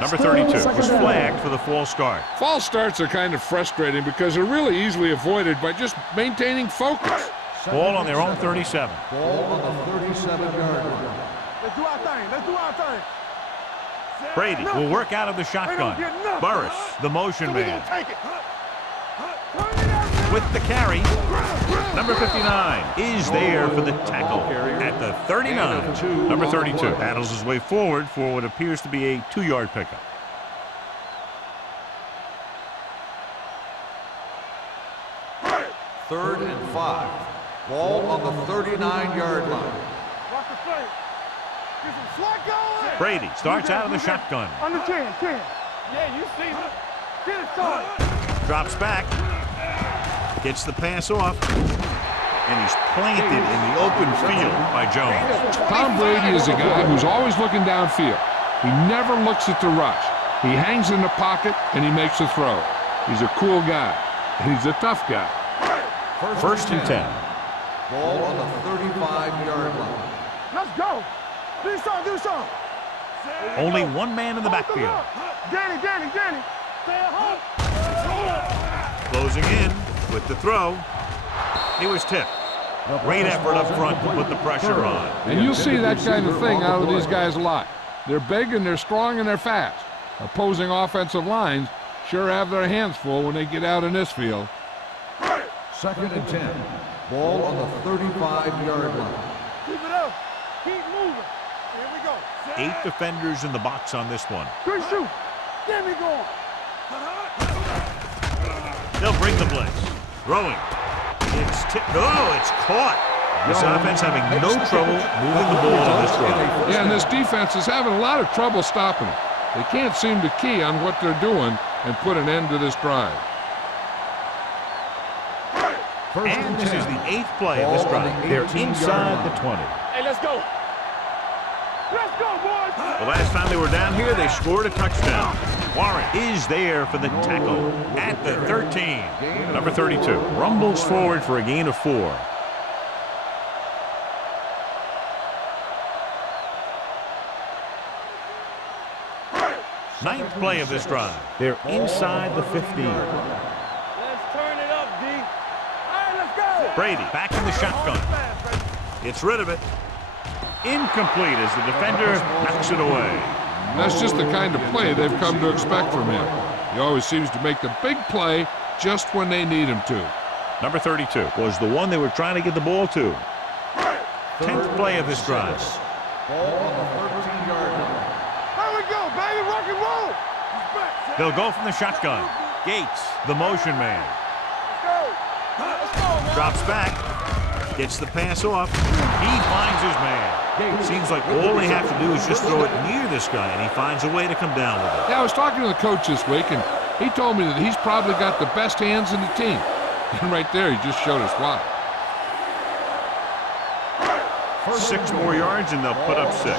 Number 32 was flagged for the false start. False starts are kind of frustrating because they're really easily avoided by just maintaining focus. Ball on their own 37. Ball on the 37-yard line. Let's do our thing. Let's do our thing. Brady will work out of the shotgun. Burris, the motion So we man, gonna take it. Turn it up. with the carry. Number 59 is there for the tackle at the 39. Number 32 paddles his way forward for what appears to be a 2-yard pickup. Third and 5. Ball on the 39-yard line. Watch the play. Get some slack going. Brady starts out of the shotgun. Under 10. Yeah, you see me. Get it started. Drops back. Gets the pass off. And he's planted in the open field by Jones. Tom Brady is a guy who's always looking downfield. He never looks at the rush. He hangs in the pocket, and he makes a throw. He's a cool guy. He's a tough guy. First and 10. Ball on the 35-yard line. Let's go. Do something. Only one man in the backfield. Danny. Stay at home. Closing in with the throw. He was tipped. Great effort up front to put the pressure on. And you'll see that kind of thing out of these guys a lot. They're big and they're strong and they're fast. Opposing offensive lines sure have their hands full when they get out in this field. Second and 10. Ball on the 35-yard line. Keep it up. Keep moving. Here we go. 8 defenders in the box on this one. Good shoot. Get me going. They'll bring the blitz. Throwing. It's tipped. Oh, it's caught. This offense having no trouble moving the ball on this drive. Yeah, and this defense is having a lot of trouble stopping it. They can't seem to key on what they're doing and put an end to this drive. And this is the 8th play of this drive. They're inside the 20. Hey, let's go. Let's go, boys. The last time they were down here, they scored a touchdown. Warren is there for the tackle at the 13. Number 32 rumbles forward for a gain of 4. Ninth play of this drive. They're inside the 15. Let's turn it up, D. All right, let's go. Brady back in the shotgun. Gets rid of it. Incomplete as the defender knocks it away. That's just the kind of play they've come to expect from him. He always seems to make the big play just when they need him to. Number 32 was the one they were trying to get the ball to. 10th play of this drive. Ball on the 13-yard line. There we go, baby. Rock and roll. They'll go from the shotgun. Gates, the motion man. Let's go, man. Drops back. Gets the pass off. He finds his man. Seems like all they have to do is just throw it near this guy, and he finds a way to come down with it. Yeah, I was talking to the coach this week, and he told me that he's probably got the best hands in the team. And right there, he just showed us why. 6 more yards, and they'll put up 6.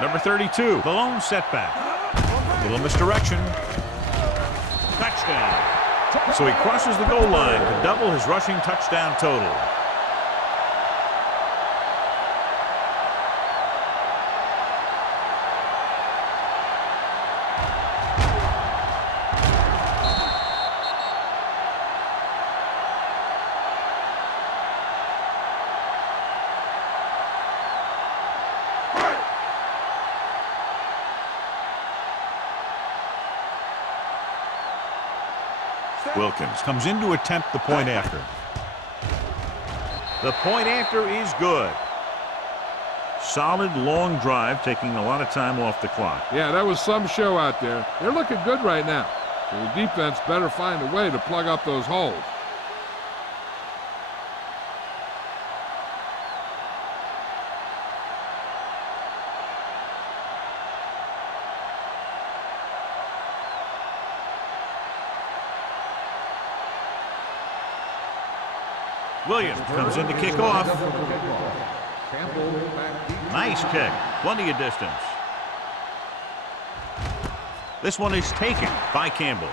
Number 32, the lone setback. Little misdirection. Touchdown. So he crosses the goal line to double his rushing touchdown total. Wilkins comes in to attempt the point after. The point after is good. Solid long drive, taking a lot of time off the clock. Yeah, that was some show out there. They're looking good right now. So the defense better find a way to plug up those holes. Williams comes in to kick off. Nice kick. Plenty of distance. This one is taken by Campbell.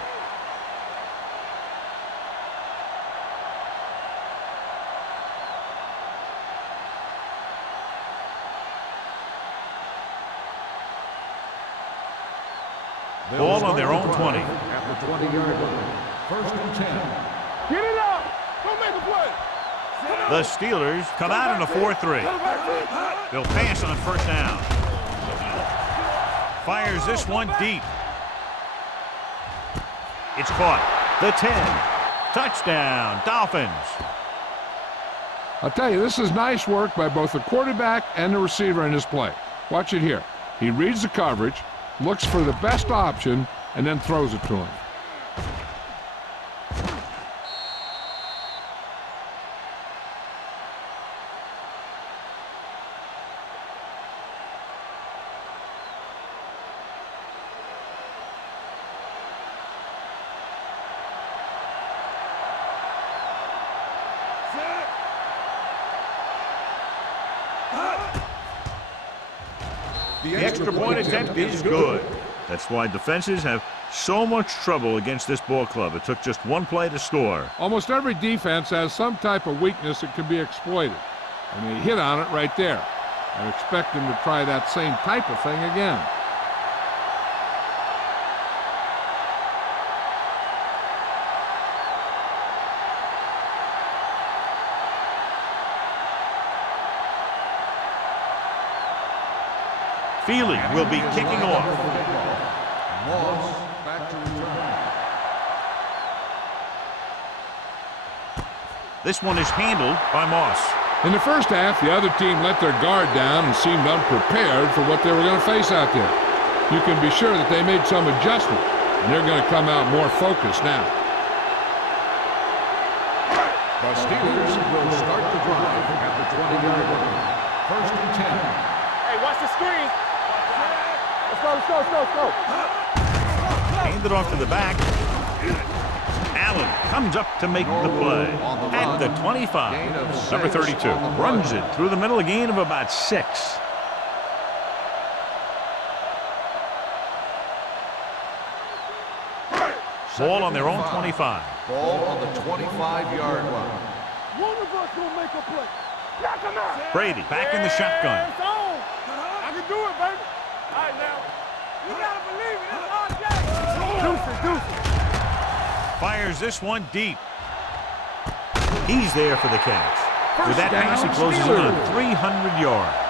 Ball on their own 20. At the 20-yard line. First and 10. Get it up. Don't make a play. The Steelers come out in a 4-3. They'll pass on first down. Fires this one deep. It's caught. The 10. Touchdown, Dolphins. I'll tell you, this is nice work by both the quarterback and the receiver in this play. Watch it here. He reads the coverage, looks for the best option, and then throws it to him. The extra point attempt is good. That's why defenses have so much trouble against this ball club. It took just one play to score. Almost every defense has some type of weakness that can be exploited. And they hit on it right there. I expect them to try that same type of thing again. Feely will be kicking off. Moss back to return. This one is handled by Moss. In the first half, the other team let their guard down and seemed unprepared for what they were going to face out there. You can be sure that they made some adjustment, and they're going to come out more focused now. The Steelers will start the drive at the 20-yard line. First and 10. Hey, watch the screen. Let's go. Handed off to the back. Allen comes up to make the play at the 25. Number 32 runs it through the middle, a gain of about 6. Ball on their own 25. Ball on the 25-yard line. One of us will make a play. Knock him out. Brady back in the shotgun. It's on. I can do it, baby. All right, now. You gotta believe it. It's RJ. Deuces. Fires this one deep. He's there for the catch. With that pass, he closes in on 300 yards.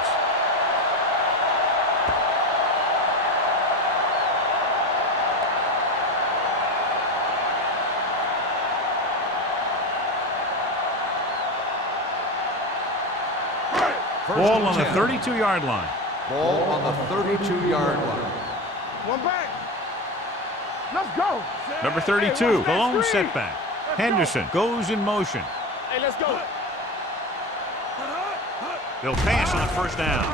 Ball on the 32-yard line. Ball on the 32-yard line. One back. Let's go. Number 32, the lone setback. Henderson goes in motion. Hey, let's go. They'll pass on first down.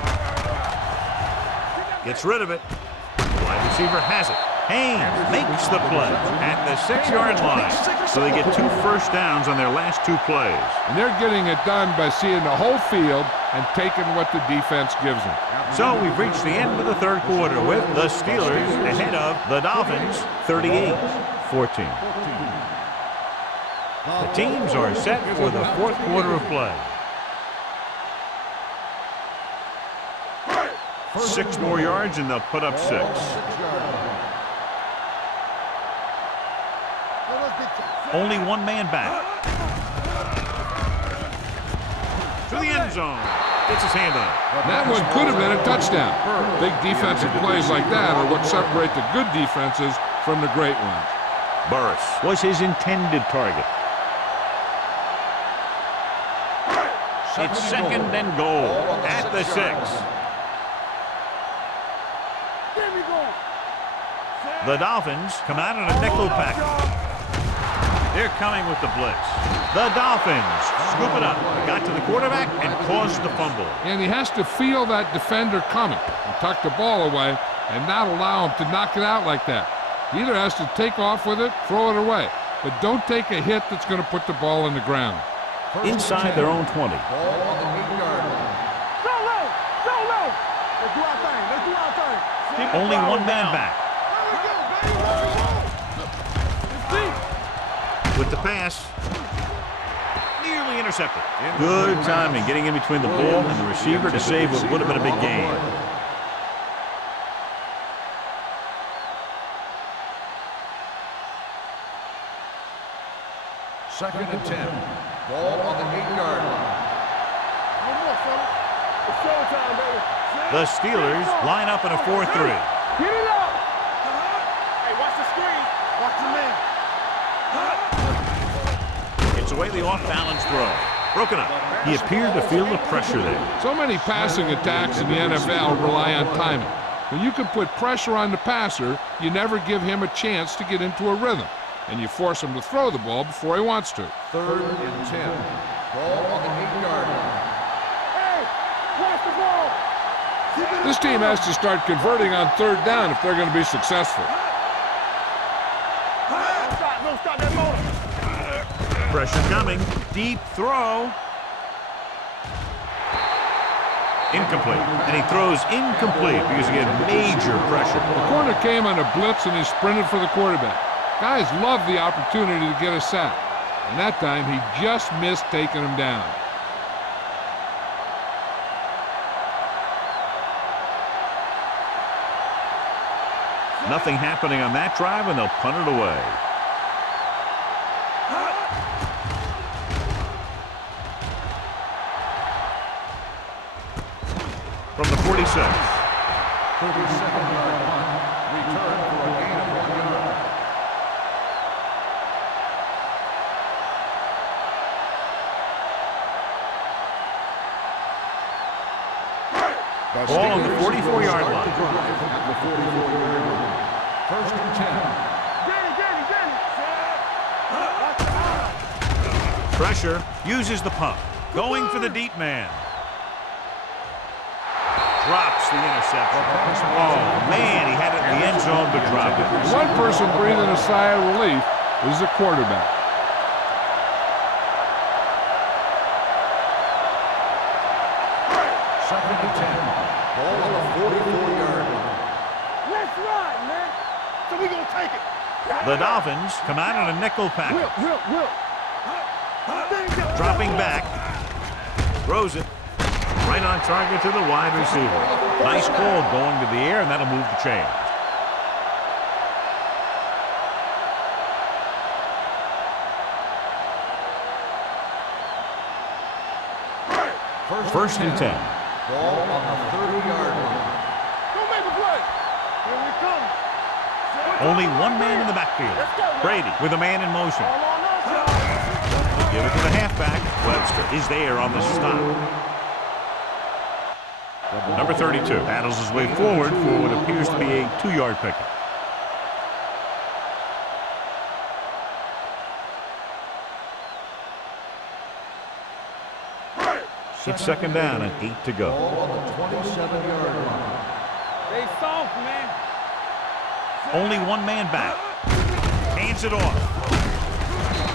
Gets rid of it. Wide receiver has it. Haynes makes the play at the 6-yard line. So they get 2 first downs on their last 2 plays. And they're getting it done by seeing the whole field and taking what the defense gives them. So we've reached the end of the third quarter with the Steelers ahead of the Dolphins 38-14. The teams are set for the fourth quarter of play. 6 more yards and they'll put up 6. Only one man back. To the end zone. Gets his hand on it. That one could have been a touchdown. Big defensive plays like that are what separate the good defenses from the great ones. Burris was his intended target. It's second and goal at the 6. The Dolphins come out in a nickel package. They're coming with the blitz. The Dolphins scoop it up, got to the quarterback, and caused the fumble. And he has to feel that defender coming and tuck the ball away and not allow him to knock it out like that. He either has to take off with it, throw it away, but don't take a hit that's going to put the ball on the ground. Inside their own 20. Ball on the 8-yard line. So low! So low! Let's do our thing. Let's do our thing. Only one man back. With the pass, nearly intercepted. Good timing, getting in between the ball and the receiver to save what would have been a big gain. Second and 10. Ball on the 8-yard line. It's showtime, baby. The Steelers line up in a 4-3. Get it up! Hey, watch the screen. Watch the man. It's away the off-balance throw. Broken up. He appeared to feel the pressure there. So many passing attacks in the NFL rely on timing. When you can put pressure on the passer, you never give him a chance to get into a rhythm, and you force him to throw the ball before he wants to. Third and 10. Ball on the 8-yard line. Hey, watch the ball. This team has to start converting on third down if they're going to be successful. Don't stop that motor. Pressure coming. Deep throw. Incomplete. And he throws incomplete because he had major pressure. The corner came on a blitz and he sprinted for the quarterback. Guys love the opportunity to get a sack. And that time he just missed taking him down. Nothing happening on that drive, and they'll punt it away. From the 46. 37-yard punt. Return for a gain of 1 yard. Ball on the 44-yard line. At the 44-yard line. First and 10. Pressure, uses the pump. Going for the deep man. Drops the interception. Oh, man, he had it in the end zone, but dropped it. One person breathing a sigh of relief is the quarterback. Second and 10. Ball on the 44-yard line. Let's ride, man. So we gonna take it. The Dolphins come out in a nickel package. Whip. Dropping back. Throws it. Right on target to the wide receiver. Nice ball going to the air, and that'll move the chains. First and 10. Ball on the 30-yard line. Don't make a play. Here we come. Only one man in the backfield. Brady with a man in motion. All on us, y'all. Give it to the halfback. Webster is there on the stop. Number 32 battles his way forward for what appears to be a 2-yard pickup. It's second down and 8 to go. Ball on the 27-yard line. They soft, man. Only one man back. Hands it off.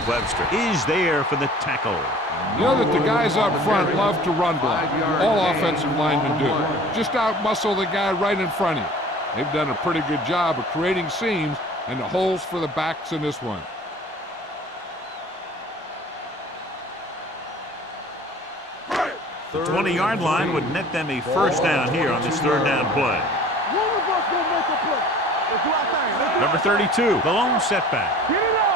Webster is there for the tackle. You know that the guys up front love to run block. All offensive linemen do. Just out-muscle the guy right in front of you. They've done a pretty good job of creating seams and the holes for the backs in this one. The 20-yard line would net them a first down here on this third down play. One of us gonna make a play. Let's do our thing. Number 32, the lone setback. Get it up.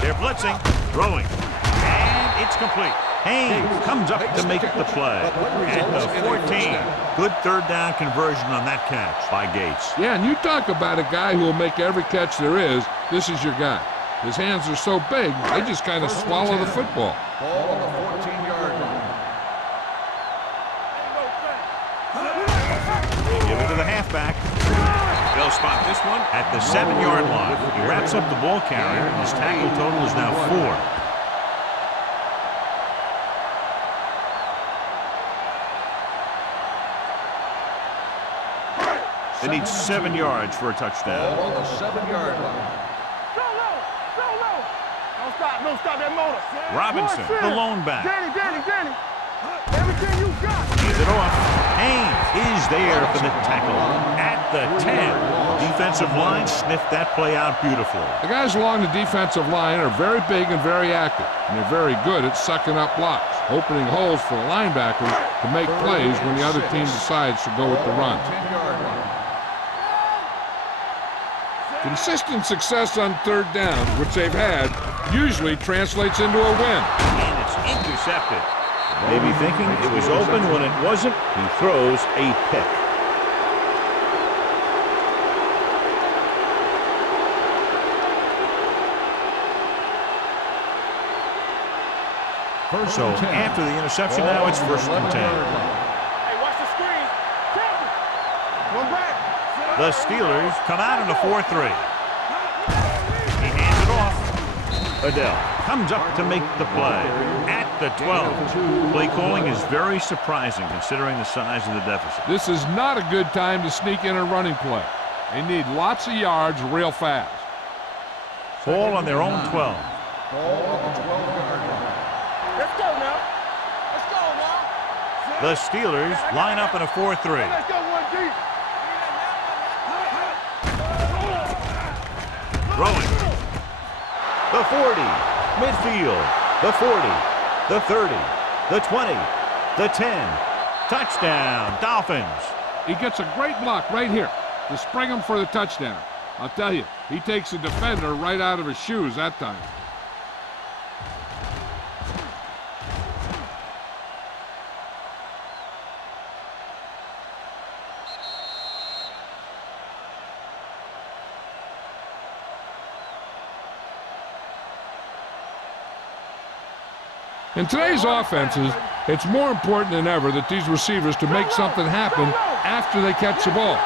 They're blitzing, throwing, and it's complete. Haynes comes up to make the play. At the 14. Good third down conversion on that catch by Gates. Yeah, and you talk about a guy who will make every catch there is. This is your guy. His hands are so big, they just kind of swallow the football. Ball on the 14-yard line. Give it to the halfback. They'll spot this one at the 7-yard line. He wraps up the ball carrier, and his tackle total is now 4. They need 7 yards for a touchdown. Ball on the 7-yard line. So low. Don't stop that motor. Robinson, the lone back. Danny. Everything you got. Hands it off. Haynes is there for the tackle. At the 10. Defensive line sniffed that play out beautifully. The guys along the defensive line are very big and very active, and they're very good at sucking up blocks, opening holes for the linebackers to make plays when the other team decides to go with the run. 10-yard line. Consistent success on third down, which they've had, usually translates into a win. And it's intercepted. Maybe thinking it was open when it wasn't. He throws a pick. So after the interception, now it's 1st and 10. Hey, watch the screen. One back. The Steelers come out in a 4-3. He hands it off. Adele comes up to make the play. At the 12. Play calling is very surprising considering the size of the deficit. This is not a good time to sneak in a running play. They need lots of yards real fast. Ball on their own 12. Ball on the 12-yard line. Let's go now. The Steelers line up in a 4-3. Let's go one deep. Throwing. The 40. Midfield. The 40. The 30. The 20. The 10. Touchdown, Dolphins. He gets a great block right here to spring him for the touchdown. I'll tell you, he takes the defender right out of his shoes that time. In today's offenses, it's more important than ever that these receivers to make something happen after they catch the ball.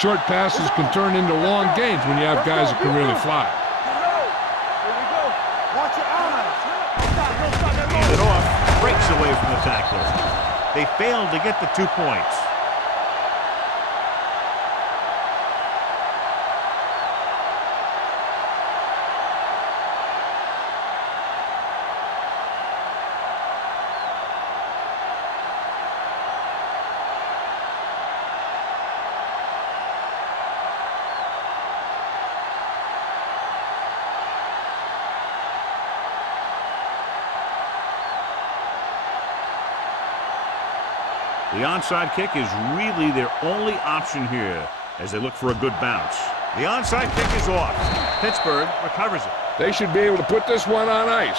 Short passes can turn into long gains when you have guys that can really fly. Here we go. Watch your eyes. Don't stop that Hands it motor. off. Breaks away from the tackler. They failed to get the 2 points. The onside kick is really their only option here as they look for a good bounce. The onside kick is off. Pittsburgh recovers it. They should be able to put this one on ice.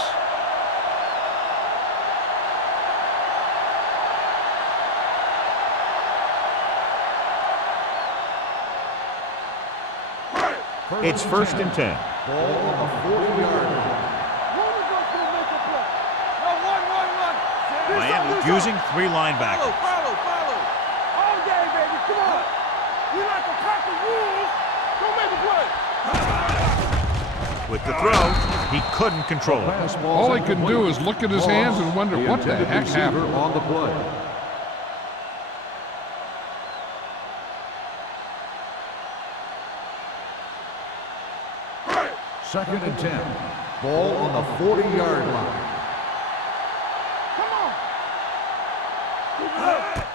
It's 1st and 10. Ball on the 40-yard line. Miami using 3 linebackers. Follow. All day, baby. Come on. We like to pack the rules. Don't make a play. With the throw, he couldn't control it. All he can do is look at his hands and wonder what the heck happened. On the play. Second and 10. Ball on the 40-yard line.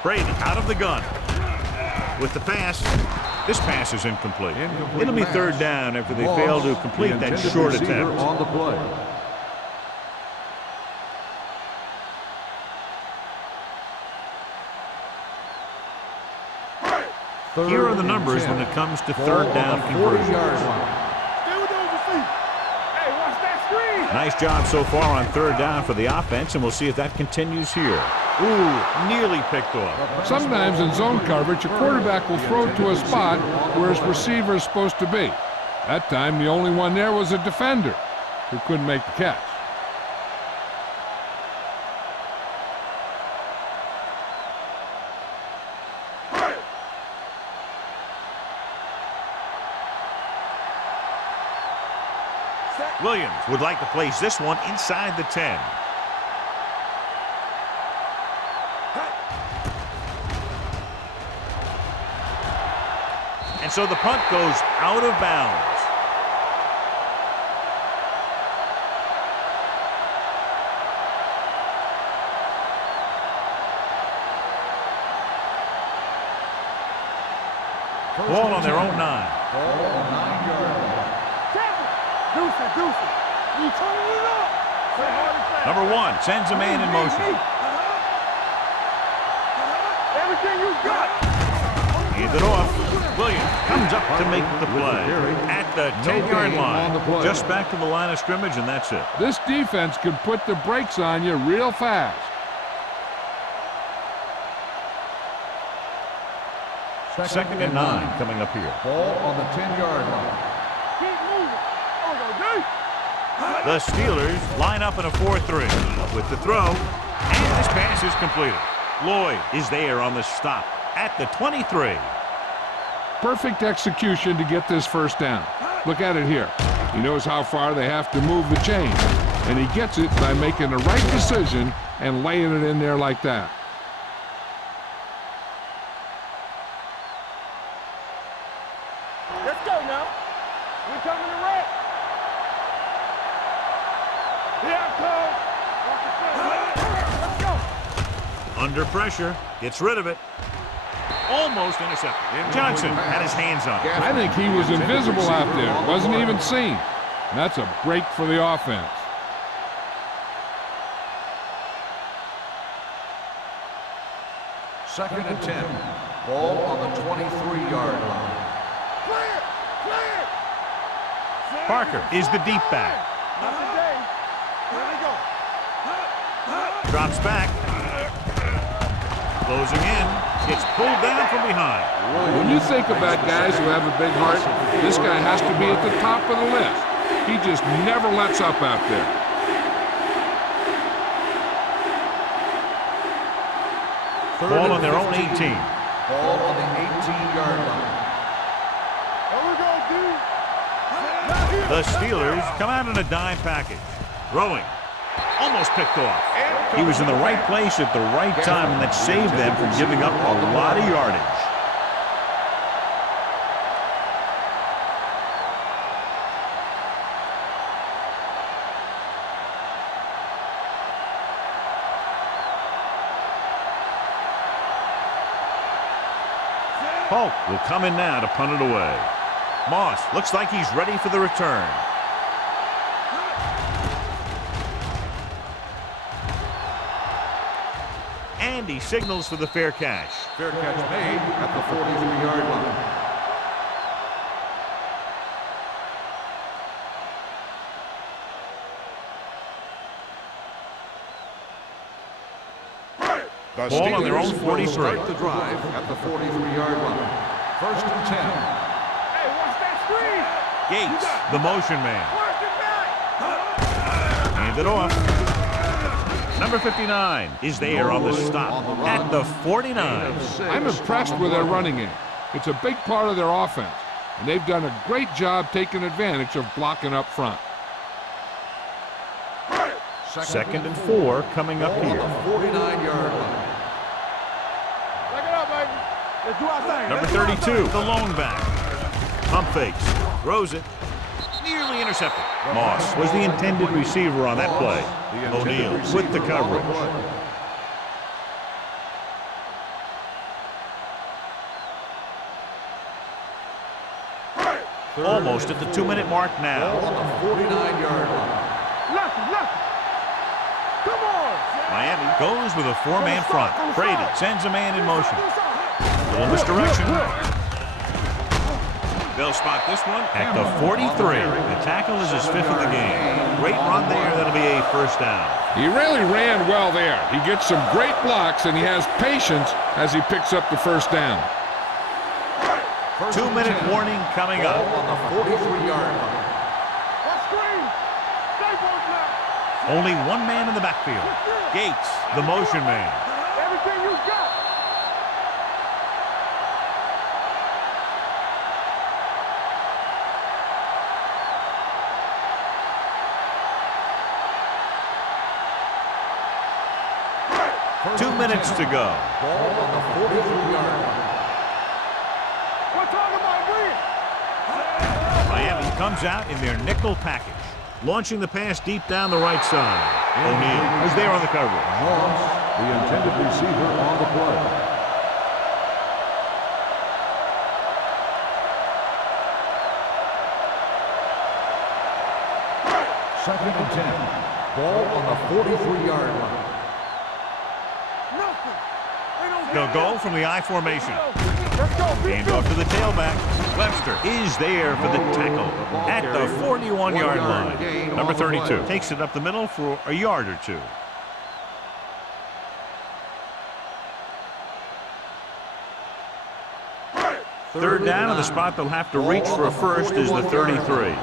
Brady out of the gun. With the pass. This pass is incomplete. It'll be 3rd down after they fail to complete that short attempt. On the play. Here are the numbers when it comes to 3rd down conversion. Stay with those receivers. Hey, watch that screen. Nice job so far on third down for the offense, and we'll see if that continues here. Ooh, nearly picked off. Sometimes in zone coverage, a quarterback will throw to a spot where his receiver is supposed to be. That time, the only one there was a defender who couldn't make the catch. Williams would like to place this one inside the 10. And so the punt goes out of bounds. Ball on their own 9. Ball on 9-yard line. You turning it up. Number 1 sends a man in motion. Everything you got. Hand it off. Williams comes up to make the play at the 10-yard line. Just back to the line of scrimmage, and that's it. This defense can put the brakes on you real fast. Second and 9 coming up here. Ball on the 10-yard line. Keep moving. The Steelers line up in a 4-3 with the throw, and this pass is completed. Lloyd is there on the stop at the 23. Perfect execution to get this first down. Look at it here. He knows how far they have to move the chain, and he gets it by making the right decision and laying it in there like that. Let's go now. We're coming to wreck. Here it comes. Let's go. Under pressure, gets rid of it. Almost intercepted. Johnson had his hands on it. I think he was invisible out there. Wasn't even seen. And that's a break for the offense. Second and 10. Ball on the 23-yard line. Clear. Clear. Parker is the deep back. Not today. Here we go. Drops back. Closing in. Gets pulled down from behind. When you think about guys who have a big heart, this guy has to be at the top of the list. He just never lets up out there. Ball on their own 18. Ball on the 18-yard line. Here we go, dude. The Steelers come out in a dime package. Throwing. Almost picked off. He was in the right place at the right time, and that saved them from giving up a lot of yardage. Polk will come in now to punt it away. Moss looks like he's ready for the return. And he signals for the fair catch. Fair catch made at the 43-yard line. The Ball on their own Steelers will 43. start the drive at the 43-yard line. First and 10. Hey, watch that screen. Gates, the motion man. Work it back. Hand it off. Number 59 is there on the stop at the 49. I'm impressed with their running game. It's a big part of their offense, and they've done a great job taking advantage of blocking up front. Second and 4 coming up here. 49-yard line. Back it up, baby. Let's do our thing. Number Let's do our 32, thing. the lone back. Pump fakes, throws it, nearly intercepted. Moss was the intended receiver on that play. O'Neal with the coverage. Almost at the 2-minute mark now. On the 49-yard line. Lucky. Come on. Miami goes with a 4-man front. Brady sends a man in motion. Little misdirection. They'll spot this one at the 43. The tackle is his 5th of the game. Great run there. That'll be a first down. He really ran well there. He gets some great blocks, and he has patience as he picks up the first down. 2-minute warning coming up. On the 43-yard line. Only one man in the backfield. Gates, the motion man. Everything you got. Two minutes to go. Ball on the 43-yard line. We're talking about win. Miami comes out in their nickel package. Launching the pass deep down the right side. O'Neal is there on the coverage. Moss, the intended receiver on the play. Second and 10. Ball on the 43-yard line. Nothing. They don't They'll go from the I formation. Let's go. Hand off to the tailback. Webster is there for the tackle at the 41-yard line. Number 32 takes it up the middle for a yard or two. Third down, and the spot they'll have to reach for a first is the 33.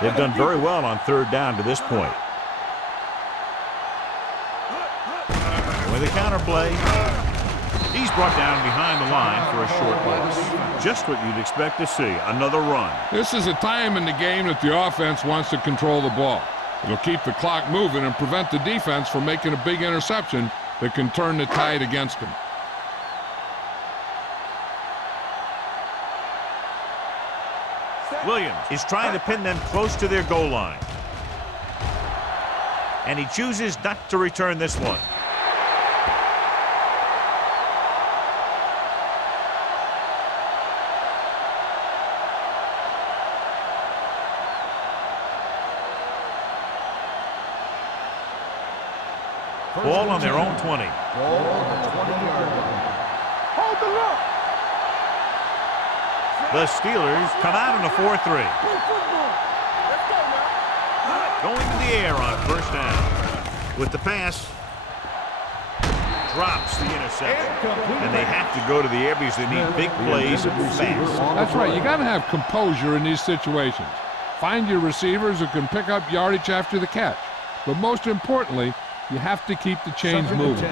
They've done very well on third down to this point. With a counter play, he's brought down behind the line for a short loss. Just what you'd expect to see, another run. This is a time in the game that the offense wants to control the ball. It'll keep the clock moving and prevent the defense from making a big interception that can turn the tide against them. Williams is trying to pin them close to their goal line. And he chooses not to return this one. Ball on their own 20. Ball on the 20-yard line. Hold the look. The Steelers come out in a 4-3. Play football. Let's go now. Going to the air on first down. With the pass, drops the interception. And they have to go to the air because they need big plays fast. That's right. You got to have composure in these situations. Find your receivers who can pick up yardage after the catch. But most importantly, you have to keep the chains moving.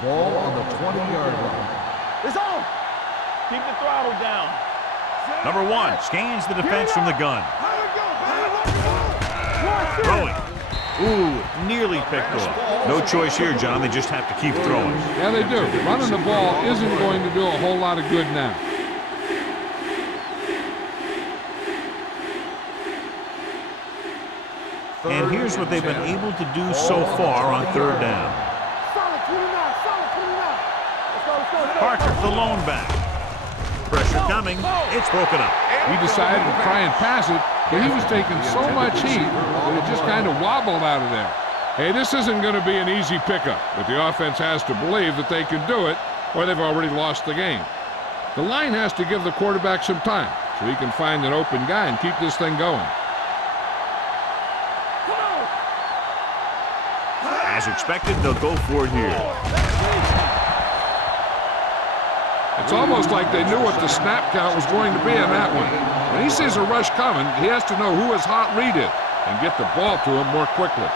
Ball on the 20-yard line. It's on. Keep the throttle down. Number 1 scans the defense from the gun. Throwing. Ooh, nearly picked off. No choice here, John. They just have to keep throwing. Yeah, they do. Running the ball isn't going to do a whole lot of good now. And here's what they've been able to do so far on third down. Solid 29. Solid 29. Let's go. Parker, the lone back. Pressure coming. It's broken up. He decided to try and pass it, but he was taking so much heat that it just kind of wobbled out of there. Hey, this isn't going to be an easy pickup, but the offense has to believe that they can do it, or they've already lost the game. The line has to give the quarterback some time so he can find an open guy and keep this thing going. As expected, they'll go for it here. It's almost like they knew what the snap count was going to be on that one. When he sees a rush coming, he has to know who his hot read is and get the ball to him more quickly.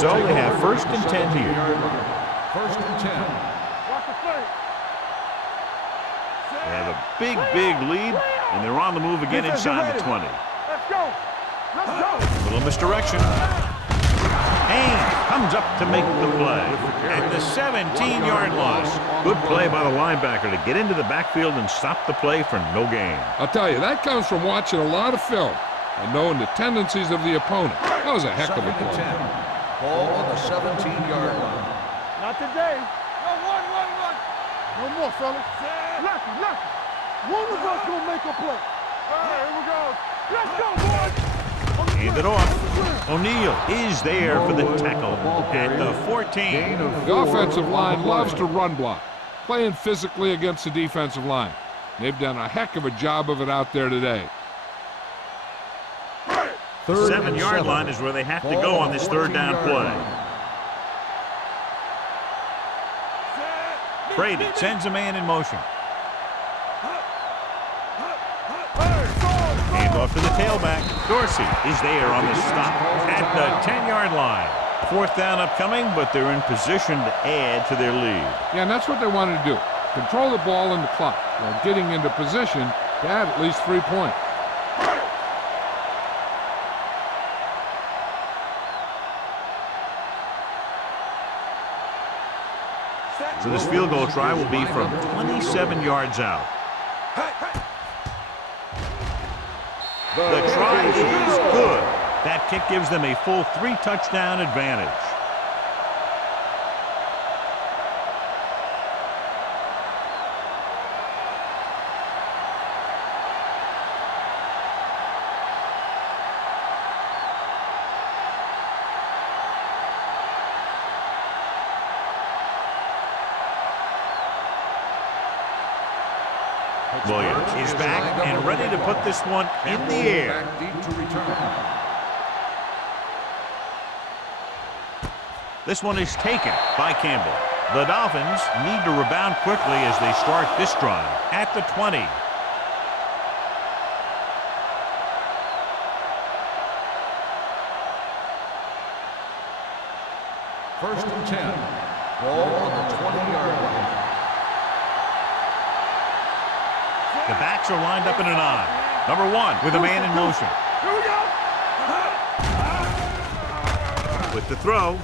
So they have first and 10 here. First and 10. Watch the play. They have a big lead, and they're on the move again inside the 20. Let's go. Let's go. Little misdirection. Haynes comes up to make the play at the 17-yard line. Good play by the linebacker to get into the backfield and stop the play for no gain. I'll tell you, that comes from watching a lot of film and knowing the tendencies of the opponent. That was a heck of a Second and play. 10. Ball on the 17-yard line. Not today. No, one. No more, fellas. Lucky. One of us gonna make a play. All right, here we go. Let's go, boys. Hand it off. O'Neal is there for the tackle at the 14. The offensive line loves to run block, playing physically against the defensive line. They've done a heck of a job of it out there today. The 7-yard line is where they have to go on this third down play. Brady sends a man in motion. Hand off to the tailback. Dorsey is there on the stop at the 10-yard line. Fourth down upcoming, but they're in position to add to their lead. Yeah, and that's what they wanted to do. Control the ball and the clock while getting into position to add at least 3 points. So this field goal try will be from 27 yards out. The try is good. That kick gives them a full 3-touchdown advantage. Williams is back and ready to put this one in the air. This one is taken by Campbell. The Dolphins need to rebound quickly as they start this drive at the 20. First and 10. Ball on the 20-yard line. The backs are lined up in an I. Number 1 with a man in motion. Here we go. With the throw,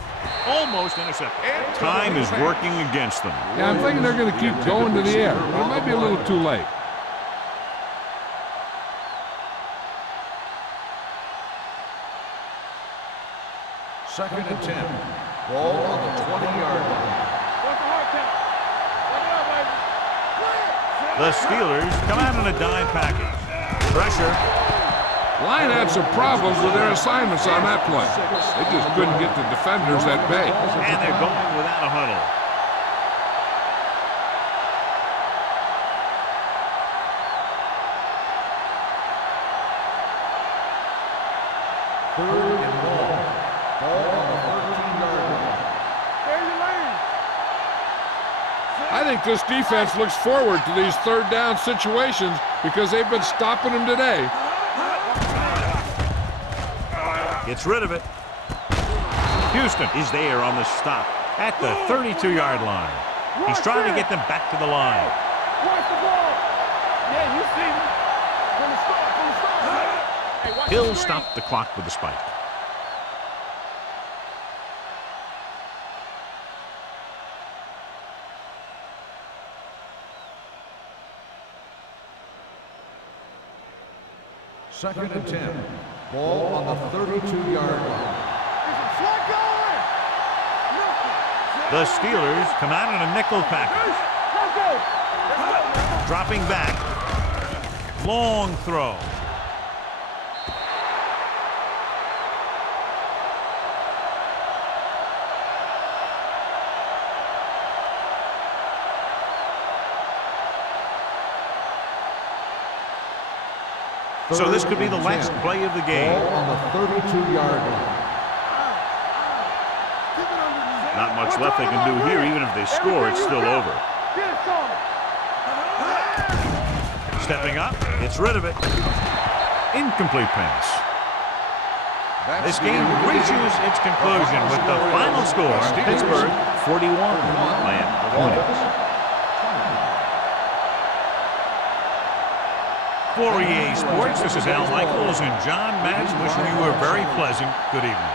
almost intercepted. Time is working against them. Yeah, I'm thinking they're going to keep going to the air, but it might be a little too late. Second and 10. Ball on the 20-yard line. What's the hard count? Let it out, baby. The Steelers come out in a dime package. Pressure. Line had some problems with their assignments on that play. They just couldn't get the defenders at bay. And they're going without a huddle. Third and ball. Ball on the 13-yard line. Stay in your lane. I think this defense looks forward to these third down situations because they've been stopping them today. Gets rid of it. Houston is there on the stop at the 32-yard line. He's trying to get them back to the line. Watch the ball. Yeah, you see me. From the start, from the start. Hey, watch He'll the screen. stop the clock with a spike. Second and 10. Ball on the 32-yard line. Flag going. The Steelers come out in a nickel package. Let's go. Let's go. Dropping back. Long throw. So this could be the last play of the game. Ball on the 32-yard line. Not much left they can do here. Even if they score, it's still over. Get it, Sonic. Stepping up, gets rid of it. Incomplete pass. This game reaches its conclusion with the final score. Pittsburgh 41, Miami 20. For EA Sports, this is Al Michaels and John Madden wishing you a very pleasant good evening.